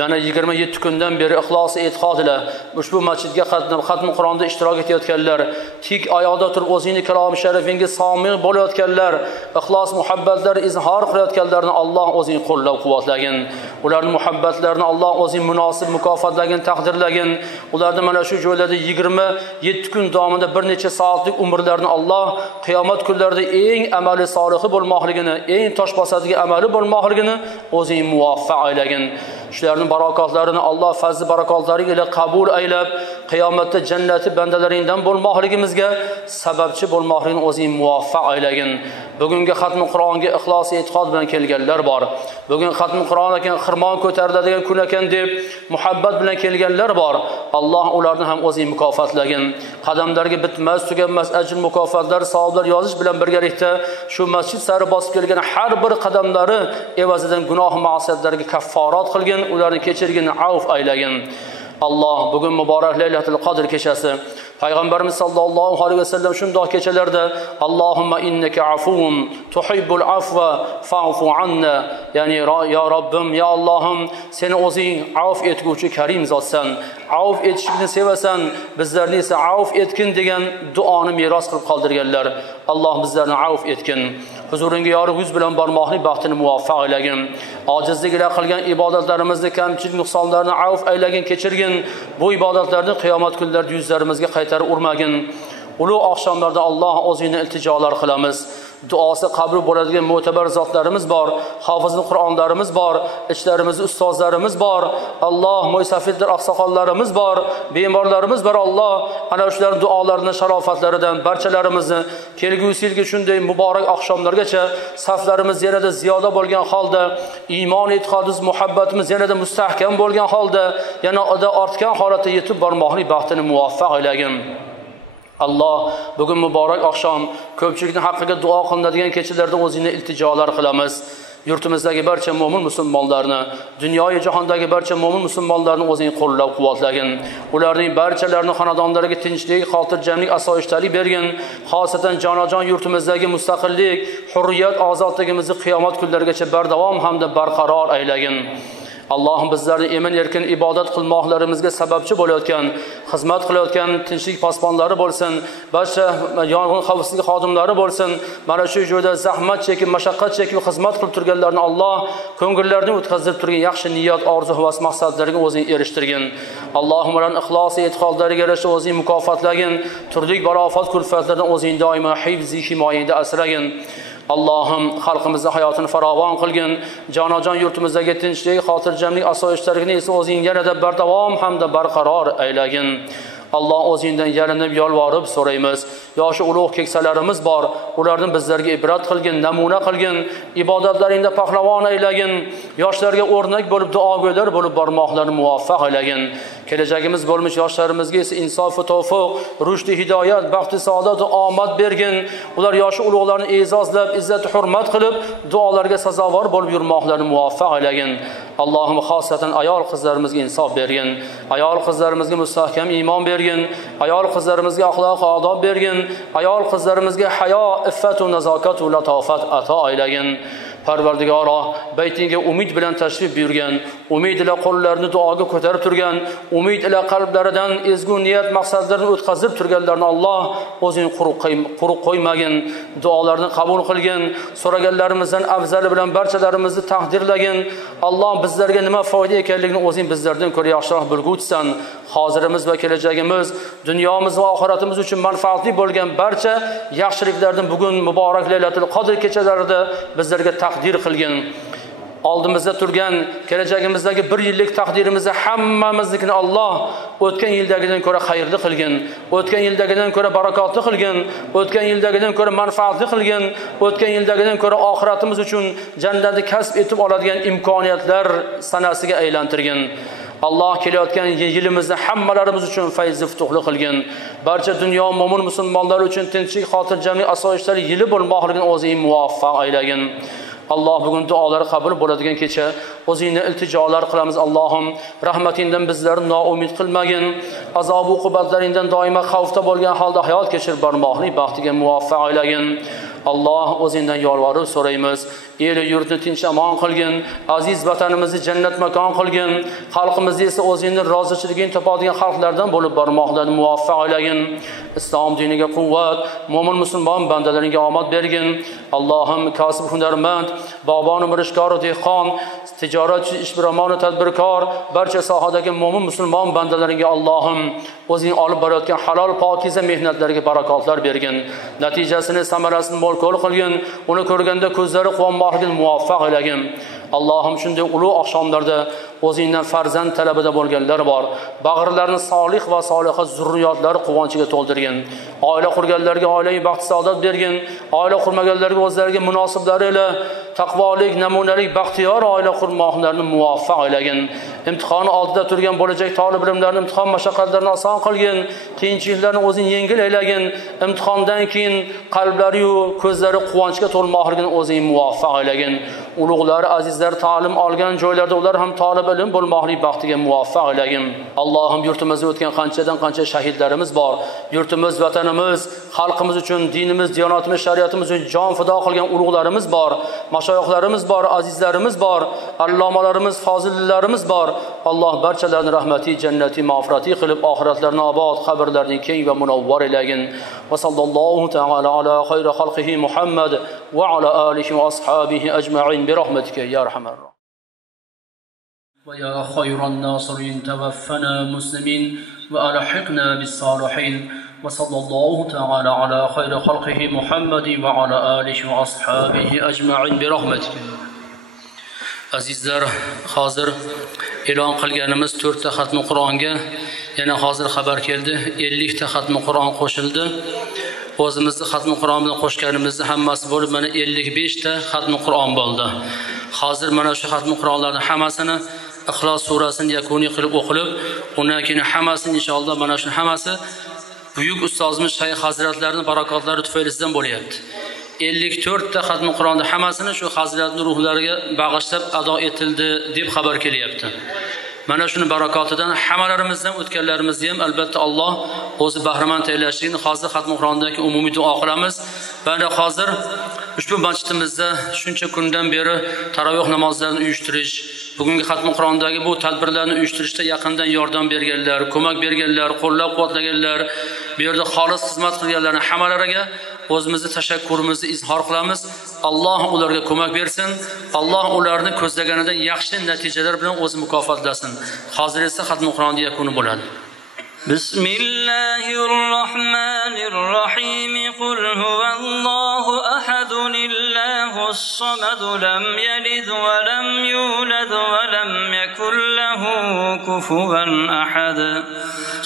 Yana 27 kundan beri ixlos e'tiqod ila ushbu masjidga xatmi Qur'onda ishtirok etayotganlar, tik oyoqda turib o'zingning kalomi sharifingga somi bo'layotganlar, ixlos muhabbatlar izhor qilayotganlarni Alloh o'zing qo'llab-quvvatlagin. Ularning muhabbatlarini Alloh o'zing munosib mukofotlagin, taqdirlagin. Ularni mana shu joylarda 27 kun davomida bir necha soatlik umrlarini Alloh qiyomat kunlarida eng amali solihi bo'lmoqligini, eng tosh bosadigan amali bo'lmoqligini o'zing muvaffaq aylagin. Shularning barakotlarini Alloh fazli barakotlari ila qabul aylab, qiyomatda jannati bandalaringdan bo'lmoqligimizga sababchi bo'lmoqligini o'zing muvaffaq aylagin. Bugungi xatmi Qur'onga ixlos e'tiqod bilan kelganlar bor. Bugun xatmi Qur'on ekan, xirmon ko'tariladigan kun ekan deb muhabbat bilan kelganlar bor. Alloh ularni ham o'zing mukofotlagin. Qadamlarga bitmas, tuganmas ajr mukofotlar, savoblar yozish bilan birgalikda shu masjid sari bosib kelgan har bir qadamlari evazidan gunoh ma'siyatlarga kafforat qilgin, ularni kechirgin, avf aylagin. Alloh bugun muborak Laylatul Qadr kechasi Payg'ambarimiz sallallohu alayhi vasallam shundoq kechalarda Allohumma innaka afuvun tuhibbul afwa fa'fu anna, ya'ni ya Robbim, ya Allohim, seni o'zing avf etguvchi karim zotsan, avf etishni sevasan, bizlarni esa avf etgin degan duoni meros qilib qoldirganlar. Alloh bizlarni avf etgin. Huzuringa yorug' yuz bilan bormoqlik baxtini muvaffaq aylagin. Ojizlik ila qilgan ibodatlarimizni, kamchilik nuqsonlarini avf aylagin, kechirgin. Bu ibodatlarni qiyomat kunlarida yuzlarimizga qaytarib urmagin. ulug' oqshomlarda Alloh o'zingni iltijolar qilamiz. Duosi qabul bo'ladigan mo'tabar zotlarimiz bor, hofizli Qur'onlarimiz bor, ichlarimizda ustozlarimiz bor, Alloh mo'ysafidlar oqsoqollarimiz bor, bemorlarimiz bor. Alloh ana shular duolarining sharofatlaridan barchalarimizni kelgusi yilga shunday muborak oqshomlargacha saflarimiz yanada ziyoda bo'lgan holda, iymon, e'tiqodimiz, muhabbatimiz yanada mustahkam bo'lgan holda, yanada ortgan holatda yetib bormoqlik baxtini muvaffaq aylagin. Allah bugun muborak oqshom ko'pchilikning haqqiga duo qilinadigan kechalarda o'zingni iltijolar qilamiz. Yurtimizdagi barcha mo'min musulmonlarni, dunyoy jahondagi barcha mo'min musulmonlarni o'zing qo'llab-quvvatlagin. Ularning barchalarini xonadonlariga tinchlik, xotirjamlik, asoyishtalik bergin. Xosatan jonajon yurtimizdagi mustaqillik, hurriyat, ozodligimizni qiyomat kunlarigacha bardavom hamda barqaror aylagin. Allohim bizlarni emin erkin ibodat qilmoqlarimizga sababchi bo'layotgan, xizmat qilayotgan tinchlik posbonlari bo'lsin, barcha yong'in xavfsizlik xodimlari bo'lsin. Mana shu joyda zahmat chekib, mashaqqat chekib xizmat qilib turganlarni Alloh ko'ngillarni o'tkazib turgan yaxshi niyat, orzu, havas, maqsadlariga o'zing erishtirgin. Allohim ularning ixlosi, e'tiqodlariga yarasha o'zing mukofotlagin. Turli balofat kulfatlardan o'zing doimo hifz-i himoyada asragin. Allohim xalqimizning hayotini farovon qilgin. Jonajon yurtimizdagi tinchlik, xotirjamlik, asoyishtaligini esa o'zing yanada bardavom hamda barqaror aylagin. Alloh o'zingdan yalinib yolvorib so'raymiz. Yoshi ulug' keksalarimiz bor, ularni bizlarga ibrat qilgin, namuna qilgin, ibodatlaringda pahlavon aylagin, yoshlarga o'rnak bo'lib duogo'ylar bo'lib bormoqlarni muvaffaq aylagin. Kelajagimiz bo'lmish yoshlarimizga esa insof va tavfiq, rushd, hidoyat, baxt, saodat va omad bergin. Ular yoshi ulug'larni e'zozlab, izzat, hurmat qilib, duolarga sazovor bo'lib yurmoqlarni muvaffaq aylagin. Allohim xosatan ayol qizlarimizga insof bergin, ayol qizlarimizga mustahkam iymon bergin, ayol qizlarimizga axloq va odob bergin, ayol qizlarimizga hayo, iffat va nazokat va latofat ato aylagin. Parvardigoro, baytingga umid bilan tashrif buyurgan, umid ila qo'llarini duoga ko'tarib turgan, umid ila qalblaridan ezgu niyat maqsadlarini o'tkazib turganlarni Alloh o'zing quruq qo'ymagin, duolarni qabul qilgin, so'raganlarimizdan afzali bilan barchalarimizni taqdirlagin. Alloh bizlarga nima foyda ekanligini o'zing bizlardan ko'ra yaxshiroq bilguvchisan. Hozirimiz va kelajagimiz, dunyomiz va oxiratimiz uchun manfaatli bo'lgan barcha yaxshiliklarni bugun muborak Laylatul Qadr kechalarida bizlarga taqdir qilgin. Oldimizda turgan kelajagimizdagi 1 yillik taqdirimizni hammamiznikini Alloh o'tgan yildagidan ko'ra xayrli qilgin, o'tgan yildagidan ko'ra barakotli qilgin, o'tgan yildagidan ko'ra manfaatli qilgin, o'tgan yildagidan ko'ra oxiratimiz uchun jannatni kasb etib oladigan imkoniyatlar sanasiga aylantirgin. Alloh kelayotgan yilimizni hammalarimiz uchun fayzli futuhli qilgin. Barcha dunyo mo'min musulmonlari uchun tinchlik, xotirjamlik, asoyishtalik yili bo'lmoqligini o'zing muvaffaq aylagin. Alloh bugun duolari qabul bo'ladigan kecha o'zingni iltijolar qilamiz. Allohim rahmatingdan bizlarni noumid qilmagin. Azob uqubatlaringdan doimo xavfda bo'lgan holda hayot kechirib bormoqlik baxtiga muvaffaq aylagin. Alloh o'zingdan yolvorib so'raymiz. El yurtni tinch amon qilgin, aziz vatanimizni jannat makon qilgin, xalqimizni esa o'zingning rozichiligini topadigan xalqlardan bo'lib bormoqlarni muvaffaq aylagin. Islom diniga quvvat, mo'min musulmon bandalaringga omad bergin. Allohim kasb hunarmand, bog'bon, mirishkor, dehqon, tijoratchi, ishbilarmon, tadbirkor, barcha sohadagi mo'min musulmon bandalaringga Allohim o'zing olib borayotgan halol pokiza mehnatlariga barakotlar bergin. Natijasini, samarasini mo'l ko'l qilgin. Uni ko'rganda ko'zlari quvonmoqligini muvaffaq aylagin. Allohim shunday ulug' oqshomlarda o'zingdan farzand talabida bo'lganlar bor. Bag'rlarini solih va soliha zurriyotlar quvonchiga to'ldirgin. Oila qurganlarga oilaviy baxt saodat bergin. Oila qurmaganlarga o'zlariga munosablari ila taqvolik, namunalik, baxtiyor oila qurmoqlarini muvaffaq aylagin. Imtihon oldida turgan bo'lajak talab bilimlarni imtihon mashaqqatlarini oson qilgin. Qiyinchiliklarni o'zing yengil aylagin. Imtihondan keyin qalblari yu ko'zlari quvonchga to'lmoqligini o'zing muvaffaq aylagin. Ulug'lar, azizlar ta'lim olgan joylarda ular ham talab ilm bo'lmoqlik baxtiga muvaffaq aylagin. Allohim yurtimizda o'tgan qanchadan qancha shahidlarimiz bor. Yurtimiz, vatanimiz, xalqimiz uchun, dinimiz, diyonatimiz, shariatimiz uchun jon fido qilgan ulug'larimiz bor. Mashoyixlarimiz bor, azizlarimiz bor, allomalarimiz, fozillarimiz bor. Alloh barchalarini rahmati, jannati, mag'firati qilib, oxiratlarini obod, qabrlarini keng va munavvar aylagin. Va sallallohu ta'ala ala xayri xalqihi Muhammad va ala alihi va ashabihi ajma'in bi rahmatika ya arhamar rohim. Va ya khayran nasirin tawaffana muslimin va alhiqna bis salihin. وصلى الله تعالى على خير خلقه محمد وعلى آله وأصحابه أجمعين برحمتك. Azizlar, hozir e'lon qilganimiz 4 ta xatmi Qur'onga yana hozir xabar keldi, 50 ta xatmi Qur'on qo'shildi. O'zimizni xatmi Qur'on bilan qo'shganimizni hammasi bo'lib mana 55 ta xatmi Qur'on bo'ldi. Hozir mana shu xatmi Qur'onlarning hammasini Ixlos surasini yakuniy qilib o'qilib, undan keyin hammasini inshaalloh mana shu hammasi buyuk ustozimiz Shayx Hazratlarining barakotlari tufaylidan bo'lyapti. 54 ta xatmi Qur'onning hammasini shu Hazratning ruhlariga bag'ishlab ado etildi deb xabar kelyapti. Mana shuni barakotidan hammalarimizdan o'tganlarimizni ham albatta Alloh o'zi bahramand aylashin. Hozir xatmi Qur'ondagi umumiy duo qilamiz. Banda hozir ushbu masjidimizda shuncha kundan beri tarovih namozlarini uyushtirish, bugungi xatmi Qur'ondagi bu tadbirlarni uyushtirishda yaqindan yordam berganlar, ko'mak berganlar, qo'llab-quvvatlaganlar, bu yerda xolis xizmat qilganlarning hammalariga o'zimizni tashakkurimizni izhor qilamiz. Alloh ularga ko'mak bersin. Alloh ularni ko'zlaganidan yaxshi natijalar bilan o'zi mukofotlasin. Hozir esa xatmi Qur'onning yakuni bo'ladi. Bismillahirrahmanirrahim. Qul huvallohu ahad, lillahus samad, lam yalid va lam yulad va lam yakul lahu kufuwan ahad.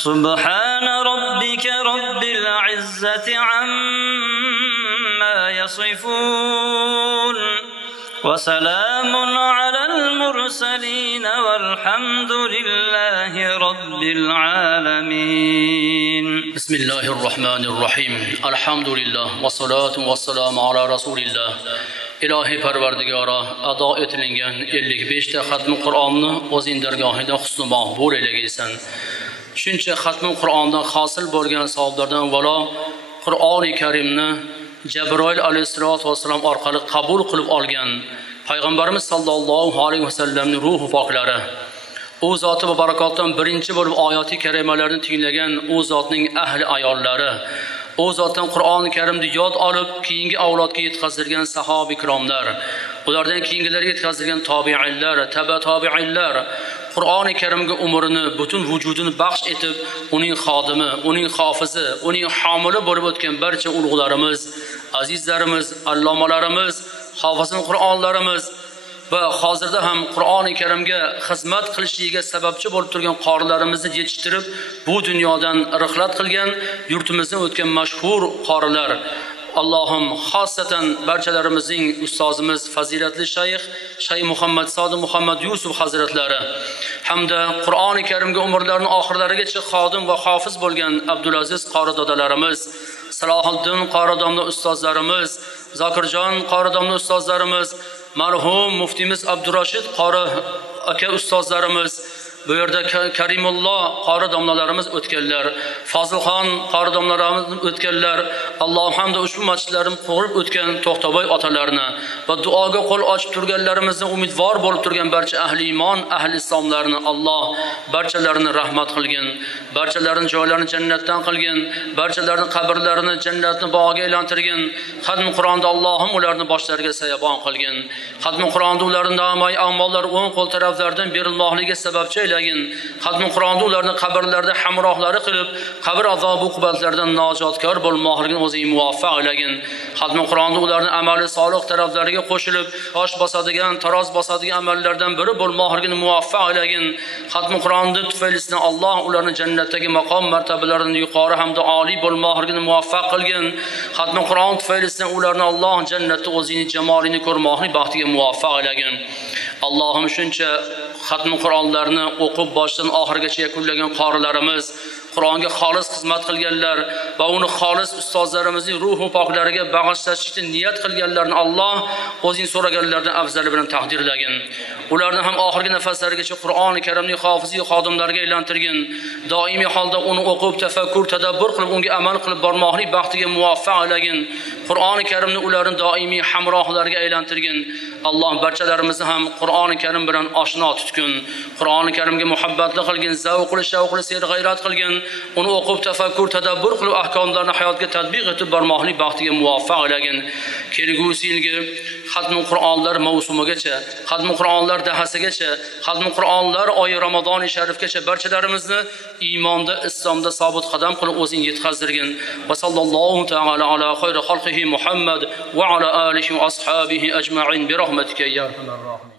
Subhana rabbika rabbil izzati amma yasifun. وسلام على المرسلين والحمد لله رب العالمين. بسم الله الرحمن الرحيم. الحمد لله والصلاة والسلام على رسول الله. İlahi Parvardigara ado etilingan 55 ta xatmi Qur'onni o'zing dargohida husn maqbul eylagaysan. Shuncha xatmi Qur'ondan hosil bo'lgan savoblardan valo Qur'oni Karimni Jabroil alayhissalatu vassalam orqali qabul qilib olgan payg'ambarimiz sallallohu alayhi vasallamning ruhi poklari, u zoti va barakotdan birinchi bo'lib oyati karimalarni tinglagan u zotning ahli ayollari, u zotdan Qur'oni Karimni yod olib keyingi avlodga yetkazilgan sahoba ikromlar, ulardan keyingilarga yetkazilgan tobiinlar, taba tobiinlar, Qur'oni Karimga umrini, butun vujudini baxsh etib, uning xodimi, uning hofizi, uning homili bo'lib o'tgan barcha ulug'larimiz, azizlarimiz, allomalarimiz, hofizin Qur'onlarimiz va hozirda ham Qur'oni Karimga xizmat qilishiga sababchi bo'lib turgan qorilarimizni yetishtirib, bu dunyodan rihlat qilgan, yurtimizdan o'tgan mashhur qorilar, Allohim xosatan barchalarimizning ustozimiz fazilatli Shayx Muhammad Sodiq Muhammad Yusuf hazratlari hamda Qur'oni Karimga umrlarining oxirlarigacha xodim va hofiz bo'lgan Abdulaziz qori dodalarimiz, Salohiddin qori domla ustozlarimiz, Zokirjon qori domla ustozlarimiz, marhum muftimiz Abdurashid qori aka ustozlarimiz, bu yerda Karimulloh qori domlalarimiz o'tganlar, Fozilxon qori domlalarimiz o'tganlar. Alloh hamda ushbu masjidlarni qurib o'tgan To'xtaboy otalarni va duoga qo'l ochib turganlarimizni umidvor bo'lib turgan barcha ahli iymon, ahli islomlarni Alloh barchalarini rahmat qilgin, barchalarini joylarini jannatdan qilgin, barchalarini qabrlarini jannatning bog'iga aylantirgin. Xatmi Qur'onda Allohim ularni boshlariga sayabon qilgin. Xatmi Qur'onda ularning namoy amollari o'ng qo'l taraflaridan berilmoqligiga sababchi Xatmi Qur'onda ularni qabrlarda hamrohlari qilib, qabr azob uqubatlaridan nojotkor bo'lmoqligini o'zing muvaffaq aylagin. Xatmi Qur'onda ularni amali solih taraflariga qo'shilib, tosh bosadigan, taroz bosadigan amallardan biri bo'lmoqligini muvaffaq aylagin. Xatmi Qur'onda tufaylidan Alloh ularni jannatdagi maqom martabalarini yuqori hamda oliy bo'lmoqligini muvaffaq qilgin. Xatmi Qur'on tufaylidan ularni Alloh jannatda o'zining jamolini ko'rmoqlik baxtiga muvaffaq aylagin. Allohim shuncha xatmi Qur'onlarni o'qib boshdan oxirigacha yakunlagan qorilarimiz, Qur'onga xolis xizmat qilganlar va uni xolis ustozlarimizning ruhi poklariga bag'ishlashga niyat qilganlarni Alloh o'zing so'raganlardan afzali bilan taqdirlagin. Ularni ham oxirgi nafaslarigacha Qur'oni Karimning hofizi xodimlariga aylantirgin. Doimiy holda uni o'qib, tafakkur, tadabbur qilib, unga amal qilib bormoqlik baxtiga muvaffaq aylagin. Qur'oni Karimni ularning doimiy hamrohlariga aylantirgin. Alloh barchalarimizni ham Qur'oni Karim bilan oshno tutgin. Qur'oni Karimga muhabbatli qilgin, zavqli, shavqli, ser g'ayrat qilgin. uni o'qib tafakkur tadabbur qilib ahkomlarni hayotga tatbiq etib bormoqlik baxtiga muvaffaq qilgin. Kelgusi yilgi xatmi Qur'onlar mavsumigacha, xatmi Qur'onlar dahasigacha, xatmi Qur'onlar oyi Ramazoni sharifgacha barchalarimizni iymonda, islomda sobit qadam qilib o'zing yetkazdirgin. Va sallallohu ta'ala ala xayri xalqihi Muhammad va ala alihi va ashabihi ajma'in bi rahmatika ya arhamar rohim.